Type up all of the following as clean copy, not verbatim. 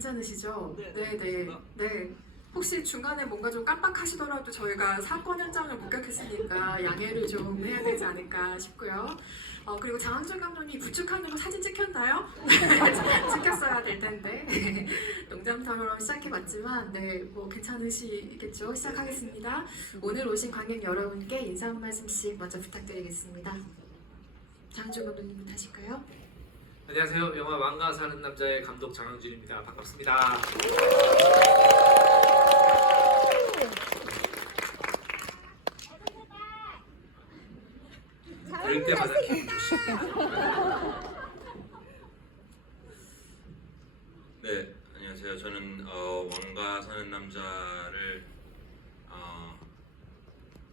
괜찮으시죠? 네. 네. 네. 혹시 중간에 뭔가 좀 깜빡하시더라도 저희가 사건 현장을 목격했으니까 양해를 좀 해야 되지 않을까 싶고요. 그리고 장항준 감독님 부축한으로 사진 찍혔나요? 찍혔어야 될 텐데. 농담처럼 시작해봤지만 뭐 괜찮으시겠죠? 시작하겠습니다. 오늘 오신 관객 여러분께 인사 한 말씀씩 먼저 부탁드리겠습니다. 장항준 감독님부터 하실까요? 안녕하세요. 영화 왕가 사는 남자의 감독 장항준입니다. 반갑습니다. 그럴 때마다 기분 좋습니다. 네, 안녕하세요. 저는 왕가 사는 남자를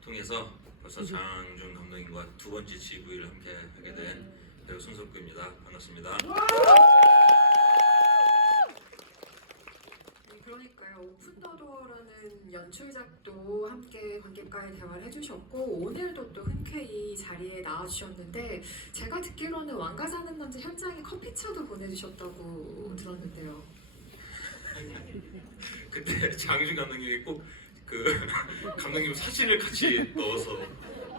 통해서 벌써 장항준 감독님과 두 번째 GV를 함께 하게 된 배우 손석구입니다. 반갑습니다. 그러니까요. 오픈 더 도어라는 연출작도 함께 관객과의 대화를 해주셨고 오늘도 또 흔쾌히 자리에 나와주셨는데 제가 듣기로는 왕가 사는 남자 현장에 커피차도 보내주셨다고 들었는데요. 그때 장항준 감독님이 꼭 그 감독님 사진을 같이 넣어서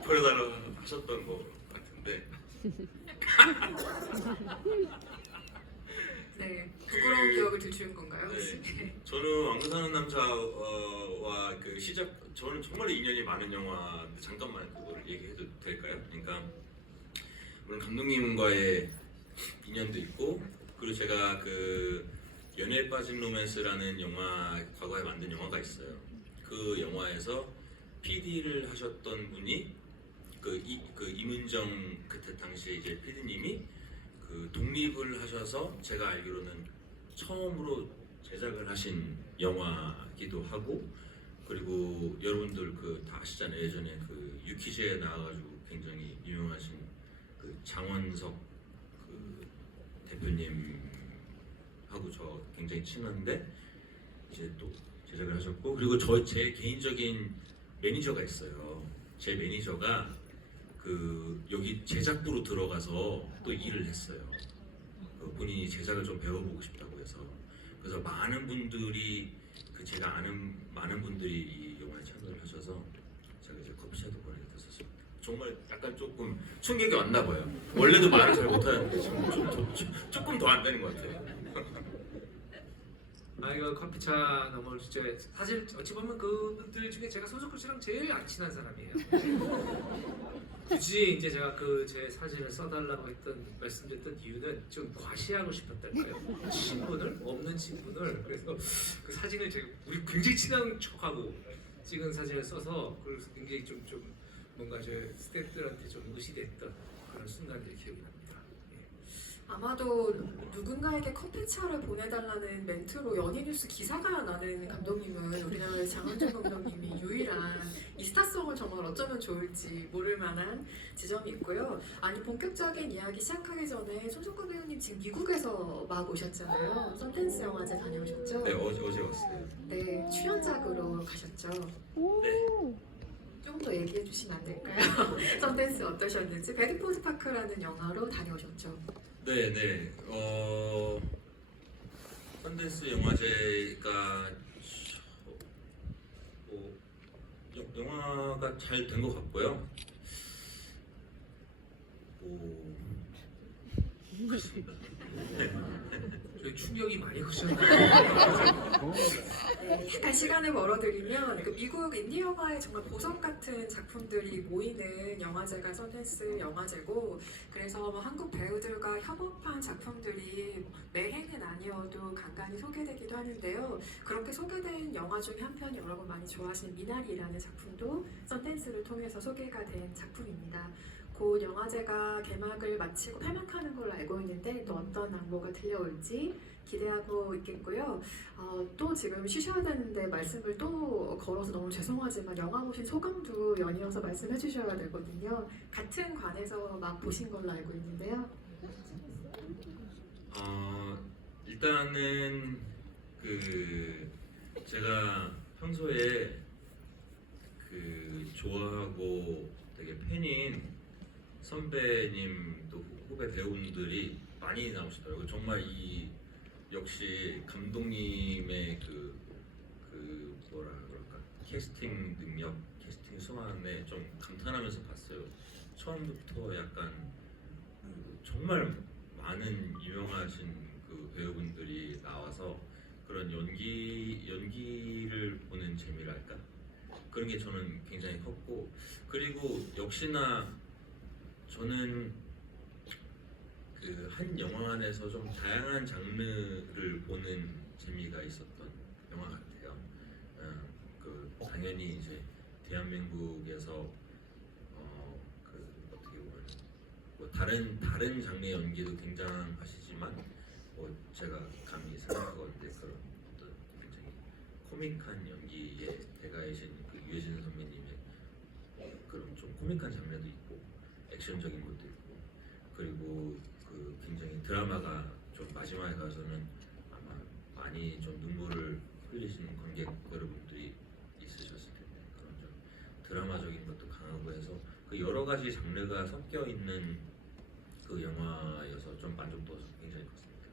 보내달라고 하셨던 것 같은데 네, 부끄러운 기억을 들추는 건가요? 혹시? 저는 왕가 사는 남자와 그 시작 저는 정말 인연이 많은 영화인데 잠깐만 그거를 얘기해도 될까요? 그러니까 물론 감독님과의 인연도 있고 그리고 제가 그 연애에 빠진 로맨스라는 영화 과거에 만든 영화가 있어요. 그 영화에서 PD를 하셨던 분이 그 이문정 그때 당시에 이제 PD님이 그 독립을 하셔서 제가 알기로는 처음으로 제작을 하신 영화기도 하고 그리고 여러분들 그 다 아시잖아요. 예전에 그 유퀴즈에 나와가지고 굉장히 유명하신 그 장원석 그 대표님하고 저 굉장히 친한데 이제 또 제작을 하셨고 그리고 제 개인적인 매니저가 있어요. 제 매니저가 그 여기 제작부로 들어가서 또 일을 했어요. 본인이 제작을 좀 배워보고 싶다고 해서 그래서 많은 분들이 제가 아는 많은 분들이 이 영화에 참여를 하셔서 제가 이제 커피차도 보내드렸었어요. 정말 약간 조금 충격이 왔나 봐요. 원래도 말을 잘 못하는데 지금 조금 더 안 되는 것 같아요. 이거 커피차 너무 진짜 사실 어찌 보면 그분들 중에 제가 손석구 씨랑 제일 안 친한 사람이에요. 굳이 이제 제가 그 제 사진을 써달라고 말씀드렸던 이유는 좀 과시하고 싶었달까요? 친분을 없는 친분을 그래서 그 사진을 제가 우리 굉장히 친한 척하고 찍은 사진을 써서 그래서 굉장히 좀 뭔가 제 스태프들한테 좀 무시됐던 그런 순간들이 기억이 납니다. 아마도 누군가에게 커피차를 보내달라는 멘트로 연예뉴스 기사가 나는 감독님은 우리나라의 장항준 감독님이 유일한 이 스타성을 정말 어쩌면 좋을지 모를 만한 지점이 있고요. 아니 본격적인 이야기 시작하기 전에 손석구 배우님 지금 미국에서 막 오셨잖아요. 썬댄스 영화제 다녀오셨죠? 네, 어제 왔어요. 네, 출연작으로 가셨죠. 네. 좀 더 얘기해 주시면 안 될까요? 썬댄스 어떠셨는지. 배드포드 파크라는 영화로 다녀오셨죠. 네. 썬댄스 영화제가 영화가 잘 된 것 같고요. 그렇습니다. 저희 충격이 많이 크셨나요? 네, 약간 시간을 벌어들이면 그 미국 인디 영화의 정말 보석 같은 작품들이 모이는 영화제가 썬댄스 영화제고 그래서 한국 배우들과 협업한 작품들이 매해는 아니어도 간간히 소개되기도 하는데요. 그렇게 소개된 영화 중에 한 편이 여러분 많이 좋아하시는 미나리라는 작품도 썬댄스를 통해서 소개가 된 작품입니다. 곧 영화제가 개막을 마치고 폐막하는 걸로 알고 있는데 또 어떤 안무가 들려올지 기대하고 있겠고요. 또 지금 쉬셔야 되는데 말씀을 또 걸어서 너무 죄송하지만 영화 보신 소감도 연이어서 말씀해 주셔야 되거든요. 같은 관에서 막 보신 걸로 알고 있는데요. 일단은 그 제가 평소에 그 좋아하고 되게 팬인 선배님 또 후배 배우분들이 많이 나오시더라고요. 정말 이 역시 감독님의 뭐라 그럴까 캐스팅 능력, 캐스팅 수완에 좀 감탄하면서 봤어요. 처음부터 약간 정말 많은 유명하신 그 배우분들이 나와서 그런 연기를 보는 재미랄까 그런 게 저는 굉장히 컸고, 그리고 역시나 저는 그 한 영화 안에서 좀 다양한 장르를 보는 재미가 있었던 영화 같아요. 당연히 이제 대한민국에서 그 어떻게 보면 뭐 다른 장르의 연기도 굉장하시지만 뭐 제가 감히 생각하건데 그런 어떤 굉장히 코믹한 연기의 대가이신 그 유해진 선배님의 그런 좀 코믹한 장면도 있고 액션적인 것도 있고, 그리고 그 굉장히 드라마가 좀 마지막에 가서는 아마 많이 좀 눈물을 흘리시는 관객 여러분들이 있으셨을 텐데, 그런 좀 드라마적인 것도 강하고 해서 그 여러 가지 장르가 섞여 있는 그 영화여서 좀 만족도가 굉장히 컸습니다.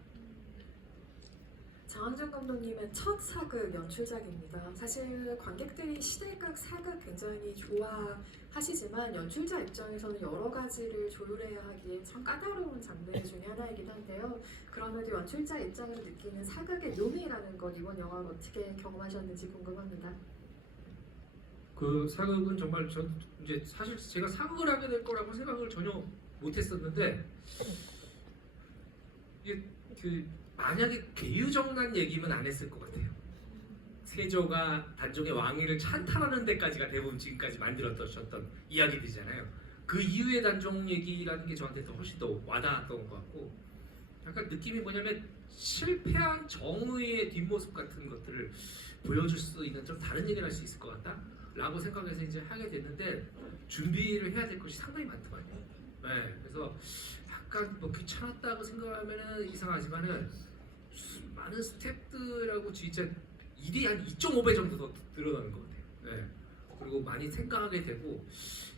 장항준 감독님의 첫 사극 연출작입니다. 사실 관객들이 시대극, 사극 굉장히 좋아하시지만 연출자 입장에서는 여러 가지를 조율해야 하기에 참 까다로운 장르 중에 하나이긴 한데요. 그럼에도 연출자 입장에서 느끼는 사극의 묘미라는 것 이번 영화를 어떻게 경험하셨는지 궁금합니다. 그 사극은 정말 전 이제 사실 제가 사극을 하게 될 거라고 생각을 전혀 못했었는데, 이게 그 만약에 계유정난 얘기면 안 했을 것 같아요. 세조가 단종의 왕위를 찬탈하는 데까지가 대부분 지금까지 만들었던 이야기들이잖아요. 그 이후의 단종 얘기라는 게 저한테 더 훨씬 더 와닿았던 것 같고, 약간 느낌이 뭐냐면 실패한 정의의 뒷모습 같은 것들을 보여줄 수 있는 좀 다른 얘기를 할 수 있을 것 같다라고 생각해서 이제 하게 됐는데, 준비를 해야 될 것이 상당히 많더라고요. 네, 그래서 약간 뭐 귀찮았다고 생각하면은 이상하지만은 많은 스태프들하고 진짜 일이 한 2.5배 정도 더 늘어나는 것 같아요. 네. 그리고 많이 생각하게 되고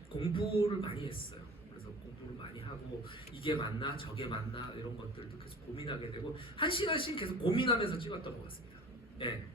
공부를 많이 했어요. 그래서 공부를 많이 하고 이게 맞나 저게 맞나 이런 것들도 계속 고민하게 되고 한 시간씩 계속 고민하면서 찍었던 것 같습니다. 네.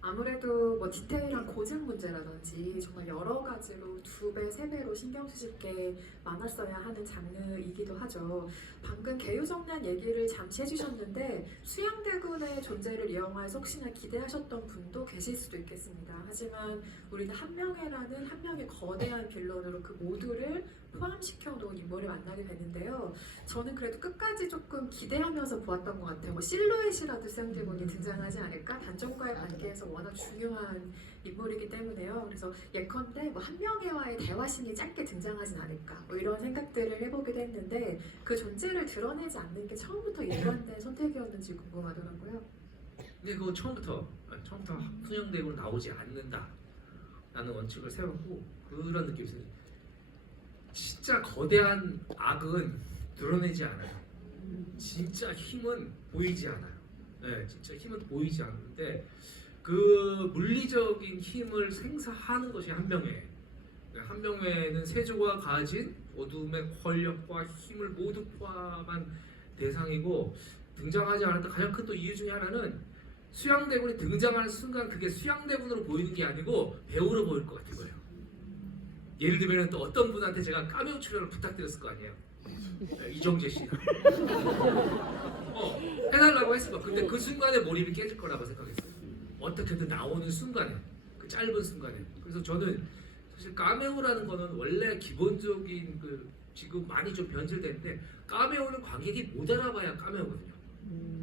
아무래도 뭐 디테일한 고증 문제라든지 정말 여러 가지로 2배, 3배로 신경 쓰실 게 많았어야 하는 장르이기도 하죠. 방금 계유정난 얘기를 잠시 해주셨는데 수양대군의 존재를 이 영화에서 혹시나 기대하셨던 분도 계실 수도 있겠습니다. 하지만 우리는 한명회라는 한 명의 거대한 빌런으로 그 모두를 포함시켜 놓은 인물을 만나게 되는데요. 저는 그래도 끝까지 조금 기대하면서 보았던 것 같아요. 뭐 실루엣이라도 수양대군이 등장하지 않을까? 단종과의 관계에서 워낙 중요한 인물이기 때문에요. 그래서 예컨대 뭐 한명회와의 대화신이 짧게 등장하진 않을까? 뭐 이런 생각들을 해보기도 했는데 그 존재를 드러내지 않는 게 처음부터 일관된 선택이었는지 궁금하더라고요. 근데 그거 처음부터 훈영되고 나오지 않는다라는 원칙을 세웠고 그런 느낌이 있어요. 진짜 거대한 악은 드러내지 않아요. 진짜 힘은 보이지 않아요. 네, 진짜 힘은 보이지 않는데 그 물리적인 힘을 생사하는 것이 한명회. 한명회는 세조가 가진 어둠의 권력과 힘을 모두 포함한 대상이고, 등장하지 않았던 가장 큰 또 이유 중에 하나는 수양대군이 등장하는 순간 그게 수양대군으로 보이는 게 아니고 배우로 보일 것 같은 거예요. 예를 들면 또 어떤 분한테 제가 카메오 출연을 부탁드렸을 거 아니에요. 이정재 씨가 해달라고 했어. 근데 그 순간에 몰입이 깨질 거라고 생각했어요. 어떻게든 나오는 순간에, 그 짧은 순간에. 그래서 저는 사실 카메오라는 거는 원래 기본적인 그 지금 많이 좀 변질됐는데 카메오는 관객이 못 알아봐야 카메오거든요.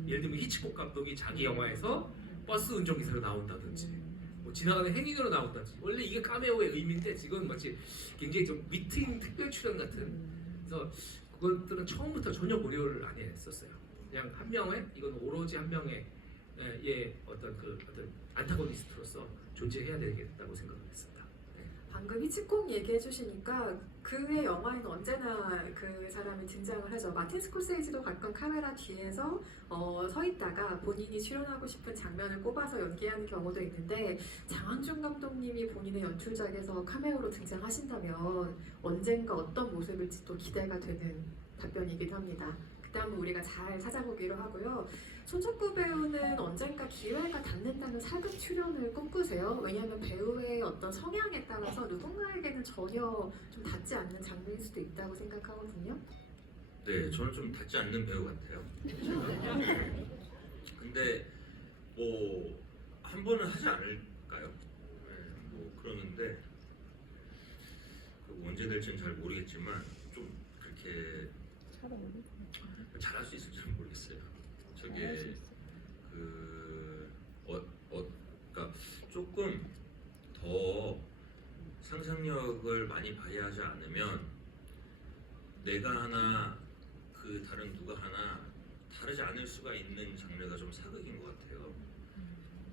예를 들면 히치콕 감독이 자기 영화에서 버스 운전기사로 나온다든지 뭐 지나가는 행인으로 나온다든지, 원래 이게 카메오의 의미인데 지금 마치 굉장히 좀 위트인 특별 출연 같은, 그래서 그것들은 처음부터 전혀 고려를 안 했었어요. 그냥 한명회, 이건 오로지 한명회의 어떤 안타고니스트로서 존재해야 되겠다고 생각을 했습니다. 방금 히치콕 얘기해 주시니까 그의 영화에는 언제나 그 사람이 등장을 하죠. 마틴 스콜세이지도 가끔 카메라 뒤에서 서 있다가 본인이 출연하고 싶은 장면을 꼽아서 연기하는 경우도 있는데, 장항준 감독님이 본인의 연출작에서 카메오로 등장하신다면 언젠가 어떤 모습일지 또 기대가 되는 답변이기도 합니다. 그때 한번 우리가 잘 찾아보기로 하고요. 손석구 배우는 언젠가 기회가 닿는다는 사극 출연을 꿈꾸세요. 왜냐하면 배우의 어떤 성향에 따라서 누군가에게는 전혀 좀 닿지 않는 장르일 수도 있다고 생각하거든요. 네, 저는 좀 닿지 않는 배우 같아요. 근데 뭐 한 번은 하지 않을까요? 네, 뭐 그러는데 언제 될지는 잘 모르겠지만 좀 그렇게 잘할 수 있을지는 모르겠어요. 저게 그러니까 조금 더 상상력을 많이 발휘하지 않으면 내가 하나 그 다른 누가 하나 다르지 않을 수가 있는 장르가 좀 사극인 것 같아요.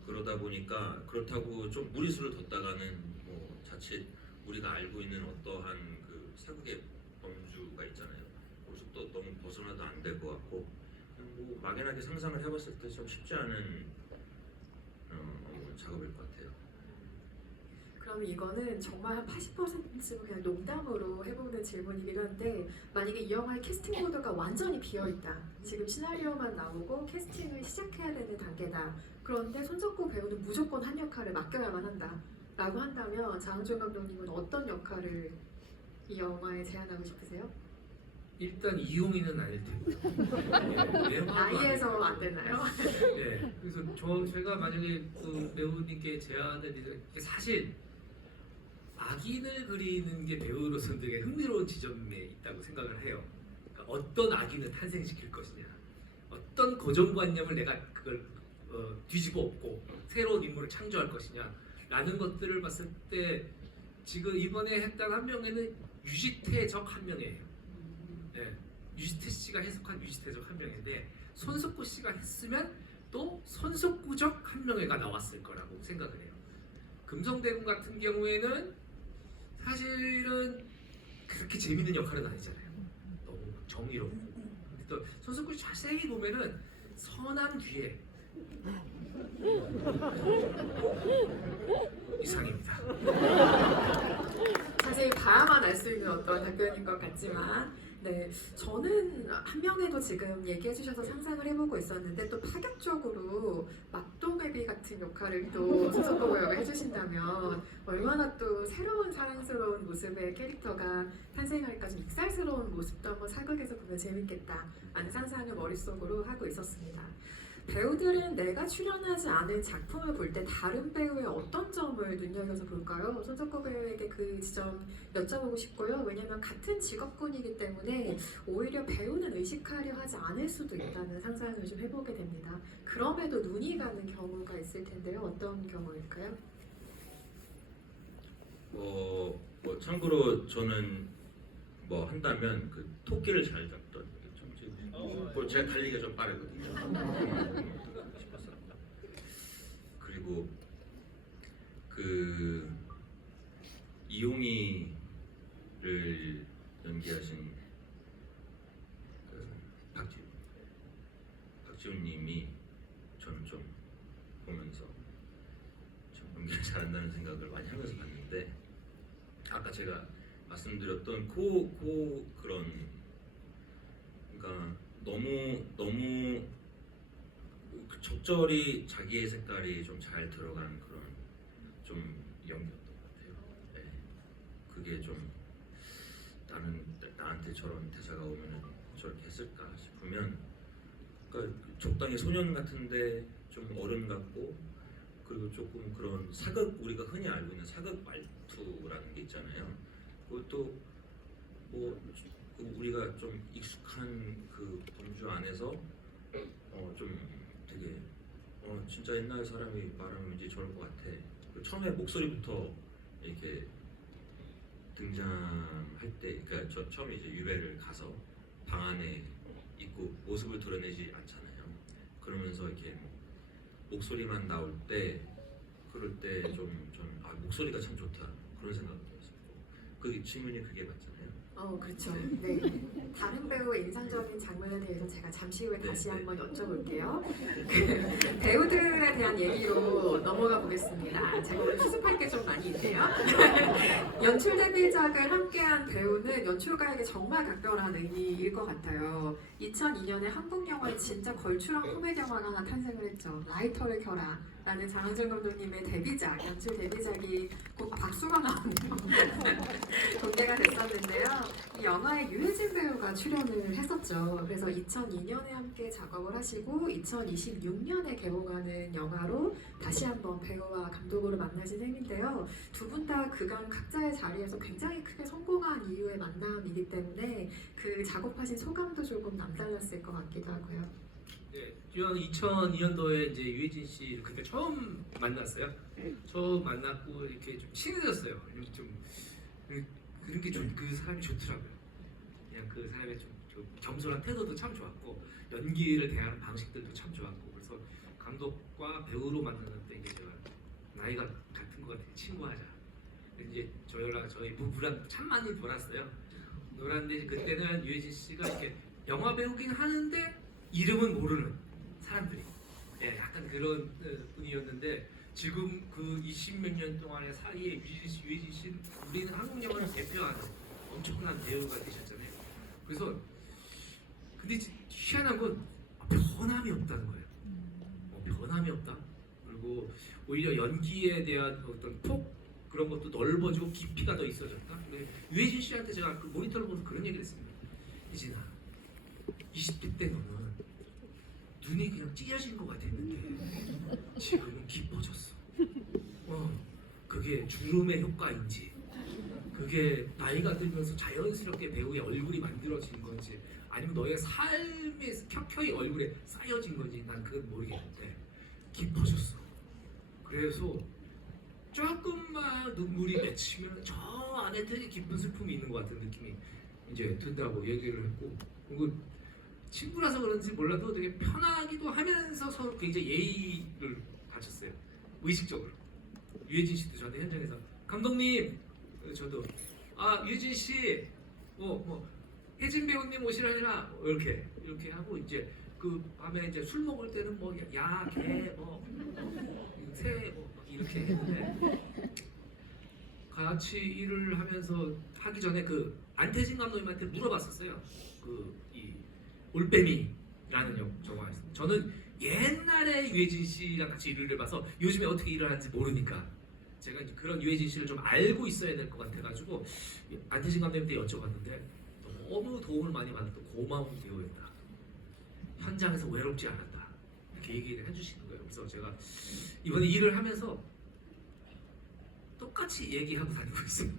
그러다 보니까 그렇다고 좀 무리수를 뒀다가는 뭐 자칫 우리가 알고 있는 어떠한 그 사극의 범주가 있잖아요. 거기서 또 너무 벗어나도 안 될 것 같고 그냥 뭐 막연하게 상상을 해봤을 때 좀 쉽지 않은 작업일 것 같아요. 그럼 이거는 정말 한 80%는 그냥 농담으로 해보는 질문이긴 한데 만약에 이 영화의 캐스팅 보드가 완전히 비어있다. 지금 시나리오만 나오고 캐스팅을 시작해야 되는 단계다. 그런데 손석구 배우는 무조건 한 역할을 맡겨야만 한다. 라고 한다면 장항준 감독님은 어떤 역할을 이 영화에 제안하고 싶으세요? 일단 이용이는 아닐 텐데. 나이에서 안 되나요? 네. 그래서 제가 만약에 그 배우님께 제안을 드리는 게 사실 악인을 그리는 게 배우로서는 되게 흥미로운 지점에 있다고 생각을 해요. 그러니까 어떤 악인을 탄생시킬 것이냐, 어떤 고정관념을 내가 그걸 뒤집어 엎고 새로운 인물을 창조할 것이냐라는 것들을 봤을 때 지금 이번에 했던 한 명에는 유지태적 한 명이에요. 네, 유지태 씨가 해석한 유지태적 한 명인데 손석구 씨가 했으면 또 손석구적 한 명애가 나왔을 거라고 생각을 해요. 금성대군 같은 경우에는 사실은 그렇게 재밌는 역할은 아니잖아요. 너무 정의롭고. 근데 또 손석구 씨 자세히 보면은 선한 뒤에 이상입니다. 자세히 봐야만 알 수 있는 어떤 답변인 것 같지만 네, 저는 한 명에도 지금 얘기해 주셔서 상상을 해보고 있었는데 또 파격적으로 막도매비 같은 역할을 또 손석구 배우가 해주신다면 얼마나 또 새로운 사랑스러운 모습의 캐릭터가 탄생할까 좀 익살스러운 모습도 한번 사극에서 보면 재밌겠다 라는 상상을 머릿속으로 하고 있었습니다. 배우들은 내가 출연하지 않은 작품을 볼 때 다른 배우의 어떤 점을 눈여겨서 볼까요? 손석구 배우에게 그 지점 여쭤보고 싶고요. 왜냐면 같은 직업군이기 때문에 오히려 배우는 의식하려 하지 않을 수도 있다는 상상을 좀 해보게 됩니다. 그럼에도 눈이 가는 경우가 있을 텐데요. 어떤 경우일까요? 뭐 참고로 저는 뭐 한다면 그 토끼를 잘 잡던 뭐 제가 달리기가 좀 빠르거든요. 싶었어요. 그리고 그 이용이를 연기하신 그 박지훈님이 저는 좀 보면서 좀 연기를 잘한다는 생각을 많이 하면서 봤는데 아까 제가 말씀드렸던 그런 그러니까 너무 적절히 자기의 색깔이 좀 잘 들어간 그런 좀 연기였던 것 같아요. 네. 그게 좀 나한테 저런 대사가 오면 저렇게 했을까 싶으면 그러니까 적당히 소년 같은데 좀 어른 같고 그리고 조금 그런 사극 우리가 흔히 알고 있는 사극 말투라는 게 있잖아요. 그것도 뭐 우리가 좀 익숙한 그 범주 안에서 좀 되게 진짜 옛날 사람이 말하면 이제 저럴 것 같아. 처음에 목소리부터 이렇게 등장할 때, 그러니까 저 처음에 이제 유배를 가서 방 안에 있고 모습을 드러내지 않잖아요. 그러면서 이렇게 목소리만 나올 때, 그럴 때 좀 목소리가 참 좋다 그런 생각을 들었었고, 그 질문이 그게 맞잖아요. 그렇죠. 네. 다른 배우의 인상적인 장면에 대해서 제가 잠시 후에 다시 한번 여쭤볼게요. 그 배우들에 대한 얘기로 넘어가 보겠습니다. 제가 오늘 수습할 게 좀 많이 있네요. 연출 데뷔작을 함께한 배우는 연출가에게 정말 각별한 의미일 것 같아요. 2002년에 한국 영화에 진짜 걸출한 코미디 영화가 하나 탄생을 했죠. 라이터를 켜라 라는 장항준 감독님의 데뷔작, 연출 데뷔작이 곧 박수가 나오네요. 공개가 됐었는데요. 이 영화에 유해진 배우가 출연을 했었죠. 그래서 2002년에 함께 작업을 하시고 2026년에 개봉하는 영화로 다시 한번 배우와 감독으로 만나신 셈인데요. 두 분 다 그간 각자의 자리에서 굉장히 크게 성공한 이유의 만남이기 때문에 그 작업하신 소감도 조금 남달랐을 것 같기도 하고요. 네, 2002년도에 이제 유해진 씨를 그때 처음 만났어요. 처음 만났고 이렇게 좀 친해졌어요. 좀 그런 게 좀 그 사람이 좋더라고요. 그냥 그 사람의 좀 겸손한 태도도 참 좋았고 연기를 대하는 방식들도 참 좋았고 그래서 감독과 배우로 만났는데 이제 제가 나이가 같은 것 같아요. 친구하자. 이제 저희 부부랑 참 많이 놀았어요. 놀았는데 그때는 유해진 씨가 이렇게 영화 배우긴 하는데 이름은 모르는 사람들이 약간 그런 분이었는데 지금 그 20몇 년 동안의 사이에 유해진 씨는 우리는 한국 영화를 대표하는 엄청난 배우가 되셨잖아요. 그래서 근데 희한한 건 변함이 없다는 거예요. 변함이 없다. 그리고 오히려 연기에 대한 어떤 폭 그런 것도 넓어지고 깊이가 더 있어졌다. 유해진 씨한테 제가 그 모니터를 보면서 그런 얘기를 했습니다. 혜진아, 20대 때 너는 눈이 그냥 찢어진 것 같았는데 지금은 깊어졌어. 그게 주름의 효과인지 그게 나이가 들면서 자연스럽게 배우의 얼굴이 만들어진 건지 아니면 너의 삶의 켜켜이 얼굴에 쌓여진 건지 난 그건 모르겠는데 깊어졌어. 그래서 조금만 눈물이 맺히면 저 안에 되게 깊은 슬픔이 있는 것 같은 느낌이 이제 든다고 얘기를 했고 그리고 친구라서 그런지 몰라도 되게 편하기도 하면서 서로 굉장히 예의를 갖췄어요. 의식적으로. 유해진 씨도 저한테 현장에서 감독님 저도 유해진 씨 혜진 배우님 오시라니라 이렇게 하고 이제 그 밤에 이제 술 먹을 때는 새 이렇게 했는데 같이 일을 하면서 하기 전에 그 안태진 감독님한테 물어봤었어요. 이 올빼미라는 영화였어요. 저는 옛날에 유해진 씨랑 같이 일을 해봐서 요즘에 어떻게 일을 하는지 모르니까 제가 이제 그런 유해진 씨를 좀 알고 있어야 될 것 같아가지고 안태진 감독님한테 여쭤봤는데 너무 도움을 많이 받았던 고마운 배우였다. 현장에서 외롭지 않았다. 이렇게 얘기를 해주시는 거예요. 그래서 제가 이번에 일을 하면서 똑같이 얘기하고 다니고 있어요.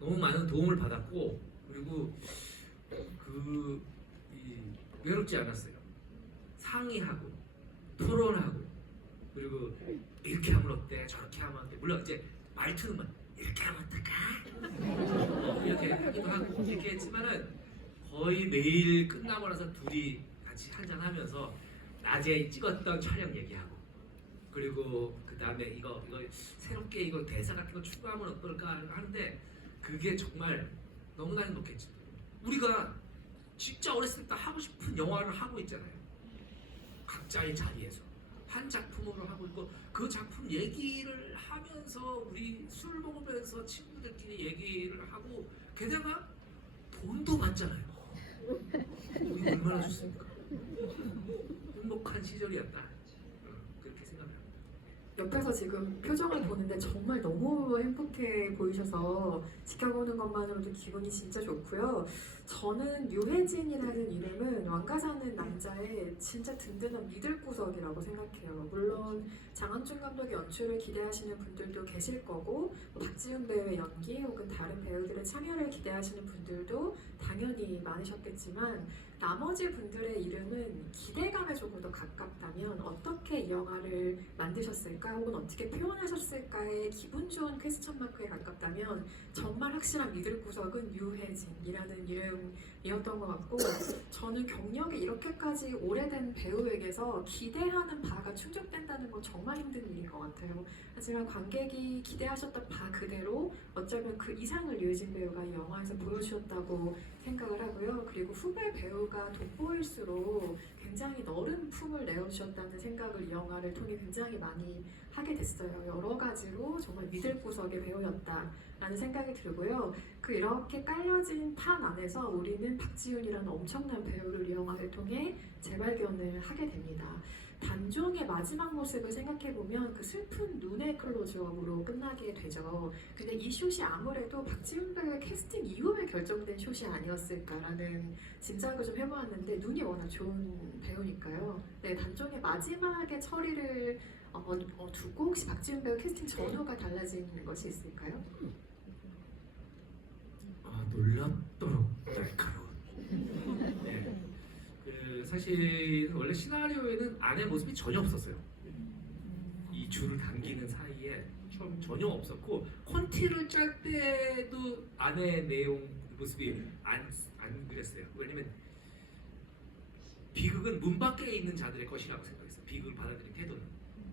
너무 많은 도움을 받았고 그리고 외롭지 않았어요. 상의하고 토론하고 그리고 이렇게 하면 어때? 저렇게 하면 어때? 물론 이제 말투는 이렇게 하면 어떨까? 이렇게 하기도 하고 이렇게 했지만은 거의 매일 끝나고 나서 둘이 같이 한잔하면서 낮에 찍었던 촬영 얘기하고 그리고 그 다음에 이거 새롭게 이거 대사 같은 거 추가하면 어떨까 하는데 그게 정말 너무나 행복했죠. 우리가 진짜 어렸을 때 하고 싶은 영화를 하고 있잖아요. 각자의 자리에서 한 작품으로 하고 있고 그 작품 얘기를 하면서 우리 술 먹으면서 친구들끼리 얘기를 하고 게다가 돈도 받잖아요. 우리 얼마나 좋습니까? 행복한 시절이었다. 그렇게 생각합니다. 옆에서 지금 표정을 보는데 정말 너무 행복해 보이셔서 지켜보는 것만으로도 기분이 진짜 좋고요. 저는 유해진이라는 이름은 왕가 사는 남자의 진짜 든든한 믿을구석이라고 생각해요. 물론 장항준 감독의 연출을 기대하시는 분들도 계실 거고 박지훈 배우의 연기 혹은 다른 배우들의 참여를 기대하시는 분들도 당연히 많으셨겠지만 나머지 분들의 이름은 기대감에 조금 더 가깝다면 어떻게 이 영화를 만드셨을까? 하셨을까 혹은 어떻게 표현하셨을까의 기분 좋은 퀘스천 마크에 가깝다면 정말 확실한 믿을 구석은 유해진이라는 이름이었던 것 같고 저는 경력이 이렇게까지 오래된 배우에게서 기대하는 바가 충족된다는 건 정말 힘든 일인 것 같아요. 하지만 관객이 기대하셨던 바 그대로 어쩌면 그 이상을 유해진 배우가 이 영화에서 보여주셨다고 생각을 하고요. 그리고 후배 배우가 돋보일수록 굉장히 너른 품을 내어주셨다는 생각을 이 영화를 통해 굉장히 많이 하게 됐어요. 여러 가지로 정말 믿을 구석의 배우였다라는 생각이 들고요. 그 이렇게 깔려진 판 안에서 우리는 박지훈이라는 엄청난 배우를 이 영화를 통해 재발견을 하게 됩니다. 단종의 마지막 모습을 생각해보면 그 슬픈 눈의 클로즈업으로 끝나게 되죠. 근데 이 숏이 아무래도 박지훈 배우의 캐스팅 이후에 결정된 숏이 아니었을까라는 짐작을 좀 해보았는데 눈이 워낙 좋은 배우니까요. 네, 단종의 마지막에 처리를 두고 혹시 박지훈 배우 캐스팅 전후가 달라진 것이 있을까요? 놀랍도록 날카로운. 네. 사실 원래 시나리오에는 아내 모습이 전혀 없었어요. 이 줄을 당기는 사이에 전혀 없었고 콘티를 짤 때도 아내 내용 모습이 안 그랬어요. 왜냐면 비극은 문 밖에 있는 자들의 것이라고 생각했어요. 비극을 받아들인 태도는.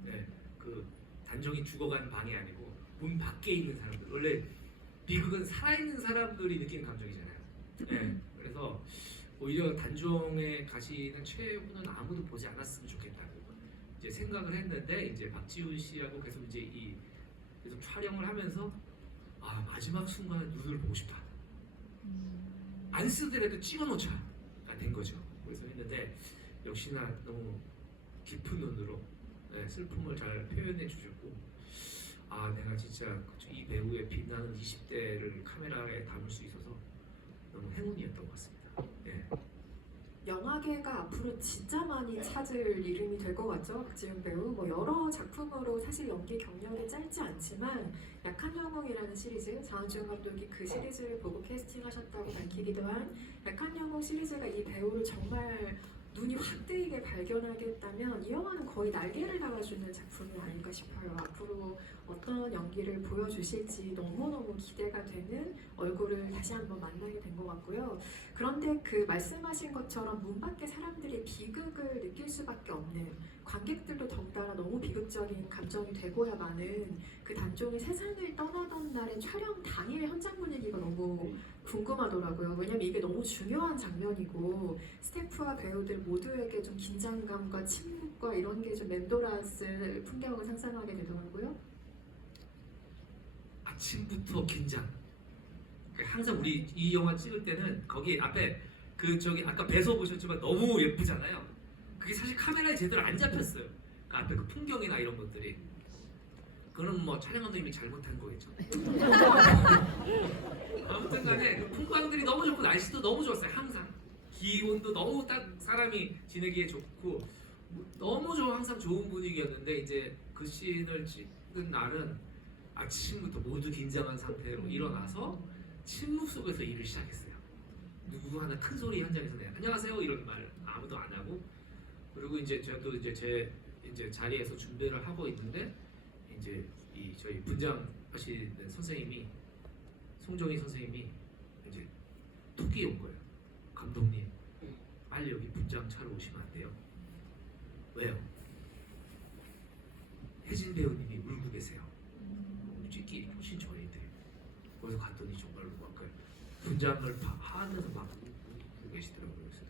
네, 그 단정이 죽어간 방이 아니고 문 밖에 있는 사람들. 원래 비극은 살아있는 사람들이 느끼는 감정이잖아요. 네, 그래서 오히려 단종에 가시는 최후는 아무도 보지 않았으면 좋겠다고 이제 생각을 했는데 이제 박지훈 씨하고 계속 이제 계속 촬영을 하면서 마지막 순간은 눈을 보고 싶다. 안 쓰더라도 찍어놓자가 된 거죠. 그래서 했는데 역시나 너무 깊은 눈으로 슬픔을 잘 표현해 주셨고 내가 진짜 이 배우의 빛나는 20대를 카메라에 담을 수 있어서 너무 행운이었던 것 같습니다. 네. 영화계가 앞으로 진짜 많이 찾을 이름이 될 것 같죠? 박지훈 배우 여러 작품으로 사실 연기 경력이 짧지 않지만 약한 영웅이라는 시리즈 장항준 감독이 그 시리즈를 보고 캐스팅하셨다고 밝히기도 한 약한 영웅 시리즈가 이 배우를 정말 눈이 확 뜨이게 발견하게 했다면 이 영화는 거의 날개를 달아주는 작품이 아닐까 싶어요. 앞으로 어떤 연기를 보여주실지 너무너무 기대가 되는 얼굴을 다시 한번 만나게 된 것 같고요. 그런데 그 말씀하신 것처럼 문 밖에 사람들이 비극을 느낄 수밖에 없는 관객들도 덩달아 너무 비극적인 감정이 되고야 마는 그 단종이 세상을 떠나던 날의 촬영 당일 현장 분위기가 너무 궁금하더라고요. 왜냐면 이게 너무 중요한 장면이고 스태프와 배우들 모두에게 좀 긴장감과 침묵과 이런 게 좀 맴돌았을 풍경을 상상하게 되더라고요. 아침부터 긴장. 항상 우리 이 영화 찍을 때는 거기 앞에 아까 배서 보셨지만 너무 예쁘잖아요. 그게 사실 카메라에 제대로 안 잡혔어요. 그 앞에 그 풍경이나 이런 것들이. 그거는 촬영 감독님이 잘못한 거겠죠. 아무튼간에 그 풍광들이 너무 좋고 날씨도 너무 좋았어요. 항상 기온도 너무 딱 사람이 지내기에 좋고 너무 항상 좋은 분위기였는데 이제 그 씬을 찍은 날은 아침부터 모두 긴장한 상태로 일어나서 침묵 속에서 일을 시작했어요. 누구 하나 큰 소리 현장에서 안녕하세요 이런 말 아무도 안 하고 그리고 이제 저도 제 자리에서 준비를 하고 있는데 이제 저희 분장 하시는 선생님이 송정희 선생님이 이제 톡이 온 거예요. 감독님 빨리 여기 분장 차로 오시면 안 돼요. 왜요? 혜진 배우님이 울고 계세요. 찍기 훨씬 전인데 거기서 갔더니 정말로 막 분장을 하면서 막 울고 계시더라고요. 그래서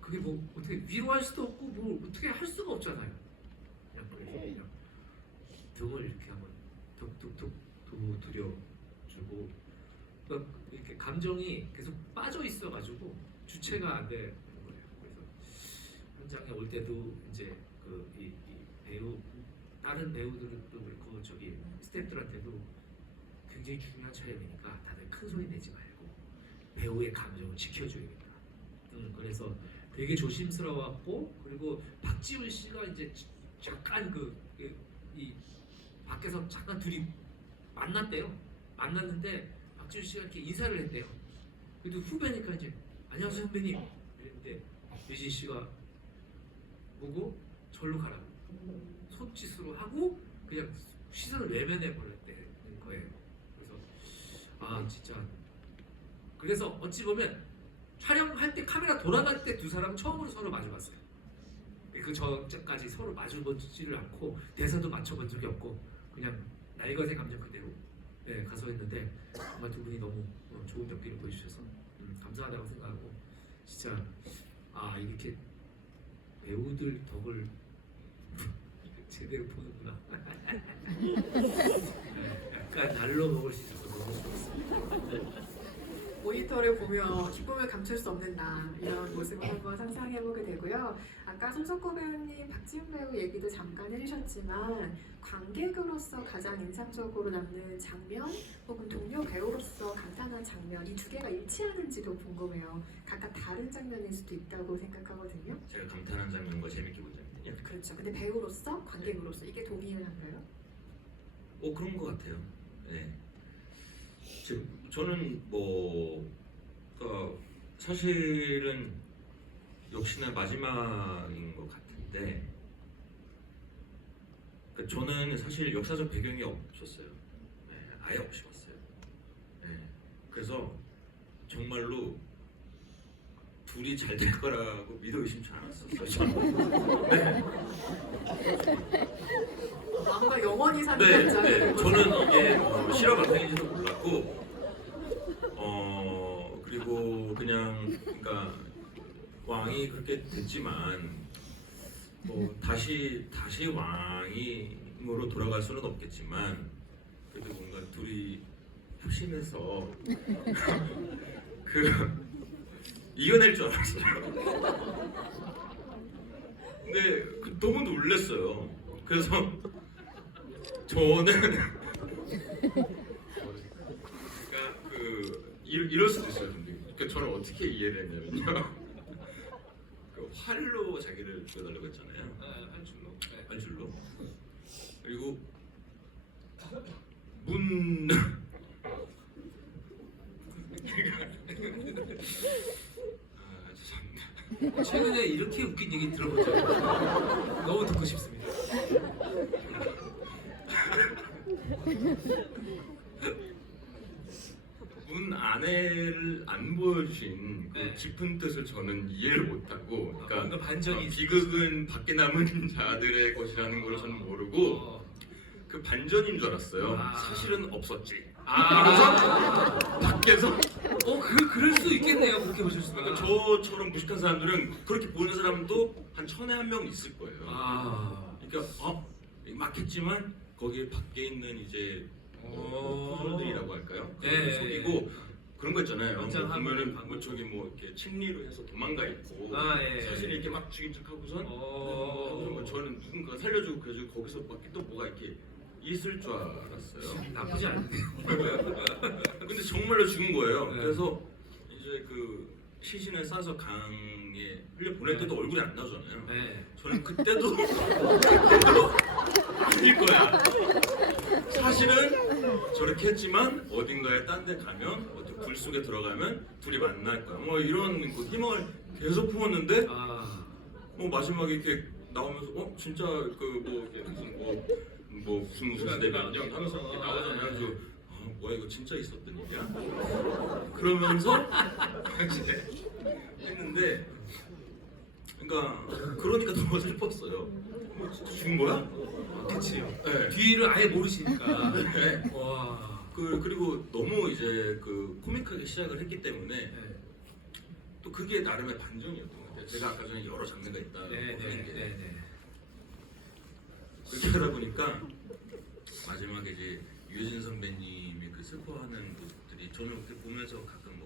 그게 어떻게 위로할 수도 없고 어떻게 할 수가 없잖아요. 그냥 등을 이렇게 한번 툭툭툭 두드려주고 그러니까 이렇게 감정이 계속 빠져 있어가지고 주체가 안 되는 거예요. 그래서 현장에 올 때도 이제 이 배우 다른 배우들도 그렇고 스태프들한테도 굉장히 중요한 촬영이니까 다들 큰 소리 내지 말고 배우의 감정을 지켜줘야겠다. 그래서 되게 조심스러웠고 그리고 박지훈 씨가 이제 잠깐 이 밖에서 잠깐 둘이 만났대요. 만났는데 박지훈 씨가 이렇게 인사를 했대요. 그래도 후배니까 이제 안녕하세요 선배님 이랬는데 유진 씨가 보고 절로 가라고 손짓으로 하고 그냥 시선을 외면해 버렸다는 거예요. 그래서 아 진짜 그래서 어찌 보면 촬영할 때 카메라 돌아갈 때 두 사람 처음으로 서로 마주봤어요. 그 전까지 서로 마주보지를 않고 대사도 맞춰본 적이 없고 그냥 날것의 감정 그대로 가서 했는데 정말 두 분이 너무 좋은 연기를 보여주셔서 감사하다고 생각하고 진짜 아 이렇게 배우들 덕을 제대로 보는구나. 약간 날로 먹을 수 있어서 너무 좋았어요. 모니터를 보며 기쁨을 감출 수 없는 나 이런 모습을 한번 상상해보게 되고요. 아까 손석구 배우님, 박지훈 배우 얘기도 잠깐 해주셨지만 관객으로서 가장 인상적으로 남는 장면 혹은 동료 배우로서 감탄한 장면 이 두 개가 일치하는지도 궁금해요. 각각 다른 장면일 수도 있다고 생각하거든요. 제가 감탄한 장면과 재밌게 본 장면이요. 그렇죠. 근데 배우로서, 관객으로서 이게 동일한가요? 그런 것 같아요. 네. 저는 사실은 역시나 마지막인 것 같은데, 저는 사실 역사적 배경이 없었어요. 네, 아예 없이 봤어요. 네, 그래서 정말로 둘이 잘 될 거라고 믿어 의심치 않았었어요. 저는. 네. 마음과 영원히 사는 네, 남자들. 저는 이게 실화 바탕인지도 몰랐고, 그리고 그러니까 왕이 그렇게 됐지만 다시 왕으로 돌아갈 수는 없겠지만 그래도 뭔가 둘이 협심해서 이겨낼 줄 알았어요. 근데 너무 놀랐어요. 그래서 저는 그러니까 이럴 수도 있어요. 근데 저는 어떻게 이해를 했냐면요. 활로 자기를 죽여달라고 했잖아요. 한 줄로. 활줄로. 그리고 문 죄송합니다. 최근에 이렇게 웃긴 얘기 들어본 적 없어요. 너무 듣고 싶습니다. 문 안에를 안 보여주신 그 네. 깊은 뜻을 저는 이해를 못하고, 뭔가 그러니까 반전이 비극은 밖에 남은 자들의 것이라는 걸 저는 모르고 어. 그 반전인 줄 알았어요. 아. 사실은 없었지. 아. 밖에서 그럴 수 있겠네요. 그렇게 보실 수 그러니까 있어요. 저처럼 무식한 사람들은 그렇게 보는 사람도 한 1000에 1명 있을 거예요. 아. 그러니까 맞겠지만 거기에 밖에 있는 이제 프로들이라고 할까요? 네. 속이고 그런 거 있잖아요. 연장하고 보면은 가고. 저기 이렇게 침리로 해서 도망가 있고 예. 사실 이렇게 막 죽인 척하고선 저는 누군가 살려주고 그래가지고 거기서 밖에 또 뭐가 이렇게 있을 줄 알았어요. 나쁘지 않은데요. 근데 정말로 죽은 거예요. 네. 그래서 이제 시신을 싸서 강에 흘려 보낼 때도 얼굴이 안 나오잖아요. 네. 저는 그때도 아닐 거야. 사실은 저렇게 했지만 어딘가에 딴 데 가면 어디 불 속에 들어가면 둘이 만날 거야. 이런 희망을 계속 품었는데 마지막에 이렇게 나오면서 진짜 무슨 시대 변경 하면서 이렇게 나오잖아요. 그래서 뭐야 이거 진짜 있었던 일이야? 그러면서 이제 했는데 그러니까 더 슬펐어요. 진짜 죽은 거야? 그치요. 네. 뒤를 아예 모르시니까. 네. 와. 그리고 너무 이제 코믹하게 시작을 했기 때문에 네. 또 그게 나름의 반전이었던 것 같아요. 제가 아까 전에 여러 장르가 있다 하는 게 네. 그렇게 하다 보니까 마지막에 이제 유해진 선배님의 그 슬퍼하는 모습들이 저는 그렇게 보면서 가끔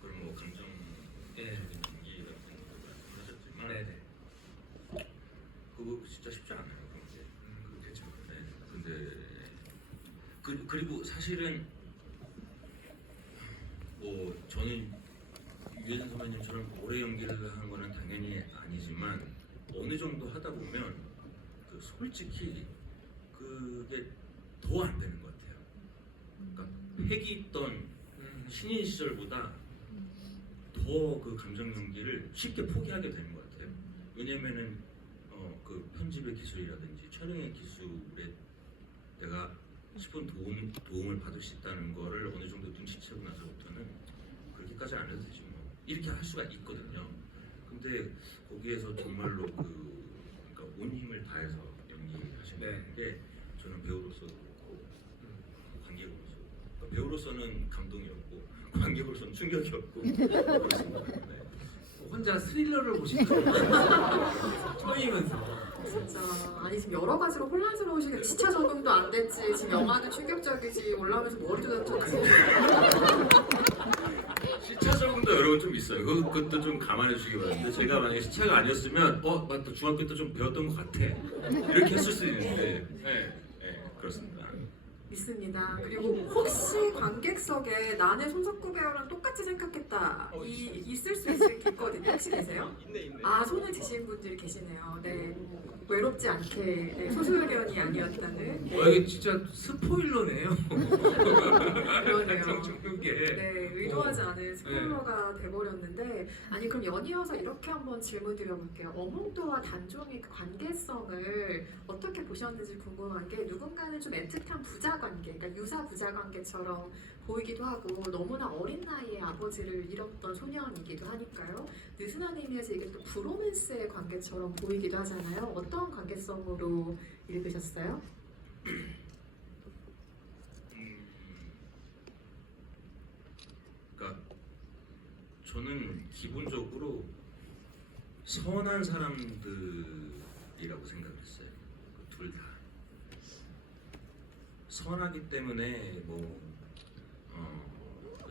그런 감정적인 연기 같은 것도 말씀하셨지만 네네. 그거 진짜 쉽지 않아요. 그렇죠. 네. 근데 그리고 사실은 저는 유해진 선배님처럼 오래 연기를 하는 거는 당연히 아니지만 어느 정도 하다 보면 솔직히 그게 더 안 되는 것 같아요. 그러니까 패기 있던 신인 시절보다 더 그 감정 연기를 쉽게 포기하게 되는 것 같아요. 왜냐면은 그 편집의 기술이라든지 촬영의 기술에 내가 10분 도움을 받을 수 있다는 거를 어느 정도 눈치채고 나서부터는 그렇게까지 안 해도 되지 뭐 이렇게 할 수가 있거든요. 근데 거기에서 정말로 그러니까 온 힘을 다해서 연기하시는 네. 게 저는 배우로서도 그렇고 관객으로서 그러니까 배우로서는 감동이었고 관객으로서는 충격이었고 그렇습니다. 네. 혼자 스릴러를 보시는 처음이면서 진짜 아니 지금 여러 가지로 혼란스러우시겠 시차 적응도 안 됐지 지금 영화는 충격적이지 올라오면서 머리도 다쳤지 시차 적응도 여러 번 좀 있어요. 그것도 좀 감안해 주시기 바랍니다. 제가 만약에 시차가 아니었으면 맞다 중학교 때 좀 배웠던 것 같아 이렇게 했을 수 있는데 네, 그렇습니다. 있습니다. 그리고 혹시 관객석에 나는 손석구 배우랑 똑같이 생각했다 있을 수 있거든요. 혹시 계세요? 있네. 아 손을 드신 분들이 계시네요. 네 외롭지 않게 네, 소수견이 아니었다는. 이게 진짜 스포일러네요. 그러네요. 죽는 게. 네, 의도하지 않은 스포일러가 돼버렸는데 아니 그럼 연이어서 이렇게 한번 질문 드려볼게요. 어몽도와 단종의 그 관계성을 어떻게 보셨는지 궁금한 게 누군가는 좀 애틋한 부자 관계, 그러니까 유사 부자 관계처럼 보이기도 하고 너무나 어린 나이에 아버지를 잃었던 소년이기도 하니까요. 느슨한 의미에서 이게 또 브로맨스의 관계처럼 보이기도 하잖아요. 어떤 관계성으로 읽으셨어요? 그러니까 저는 기본적으로 선한 사람들이라고 생각을 했어요. 둘 다 선하기 때문에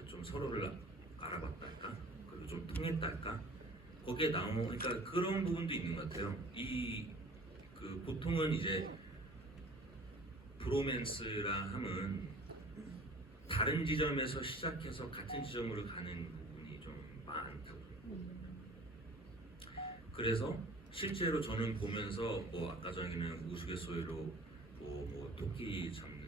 좀 서로를 알아봤달까, 그리고 좀 통했달까, 거기에 그러니까 그런 부분도 있는 것 같아요. 보통은 이제 브로맨스라 함은 다른 지점에서 시작해서 같은 지점으로 가는 부분이 좀 많다고. 그래서 실제로 저는 보면서 아까 전에는 우스갯소리로 토끼 잡는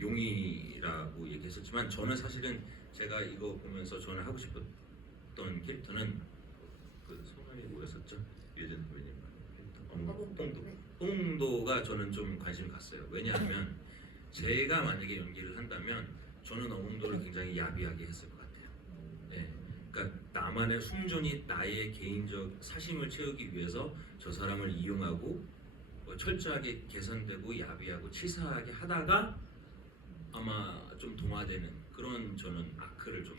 용이라고 얘기했었지만 저는 사실은 제가 이거 보면서 저는 하고 싶었던 캐릭터는 그 성함이 뭐였었죠? 유진 선배님 캐릭터 똥도가 저는 좀 관심이 갔어요. 왜냐하면 제가 만약에 연기를 한다면 저는 어몽도를 굉장히 야비하게 했을 것 같아요. 네. 그러니까 나만의 순전히 나의 개인적 사심을 채우기 위해서 저 사람을 이용하고 철저하게 계산되고 야비하고 치사하게 하다가 아마 좀 동화되는 그런 저는 아크를 좀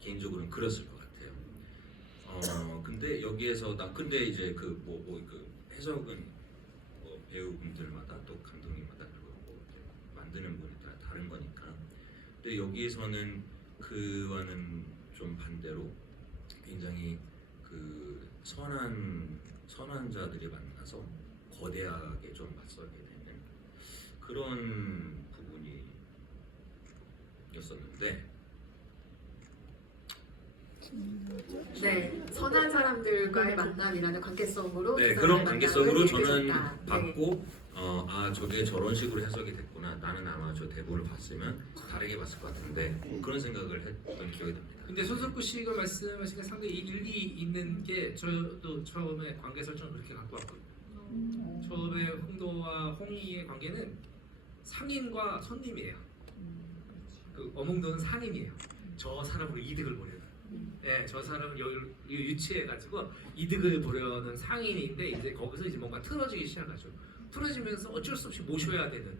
개인적으로는 그렸을 것 같아요. 근데 여기에서 근데 이제 그 해석은 배우분들마다 또 감독님마다 그리고 만드는 분이 다 다른 거니까. 근데 여기에서는 그와는 좀 반대로 굉장히 그 선한 자들이 만나서 거대하게 좀 맞서게 되는 그런 부분이었었는데. 네, 선한 사람들과의 만남이라는 관계성으로 네, 그런 관계성으로 저는 읽으셨다. 봤고 저게 저런 식으로 해석이 됐구나. 나는 아마 저 대본을 봤으면 다르게 봤을 것 같은데 그런 생각을 했던 기억이 납니다. 근데 손석구 씨가 말씀하신 게 상당히 일리 있는 게 저도 처음에 관계 설정을 그렇게 갖고 왔거든요. 처음에 홍도와 홍이의 관계는 상인과 손님이에요. 그 어몽도는 상인이에요. 저 사람으로 이득을 보려는. 네, 저 사람을 유치해가지고 이득을 보려는 상인인데 이제 거기서 이제 뭔가 틀어지기 시작하죠. 틀어지면서 어쩔 수 없이 모셔야 되는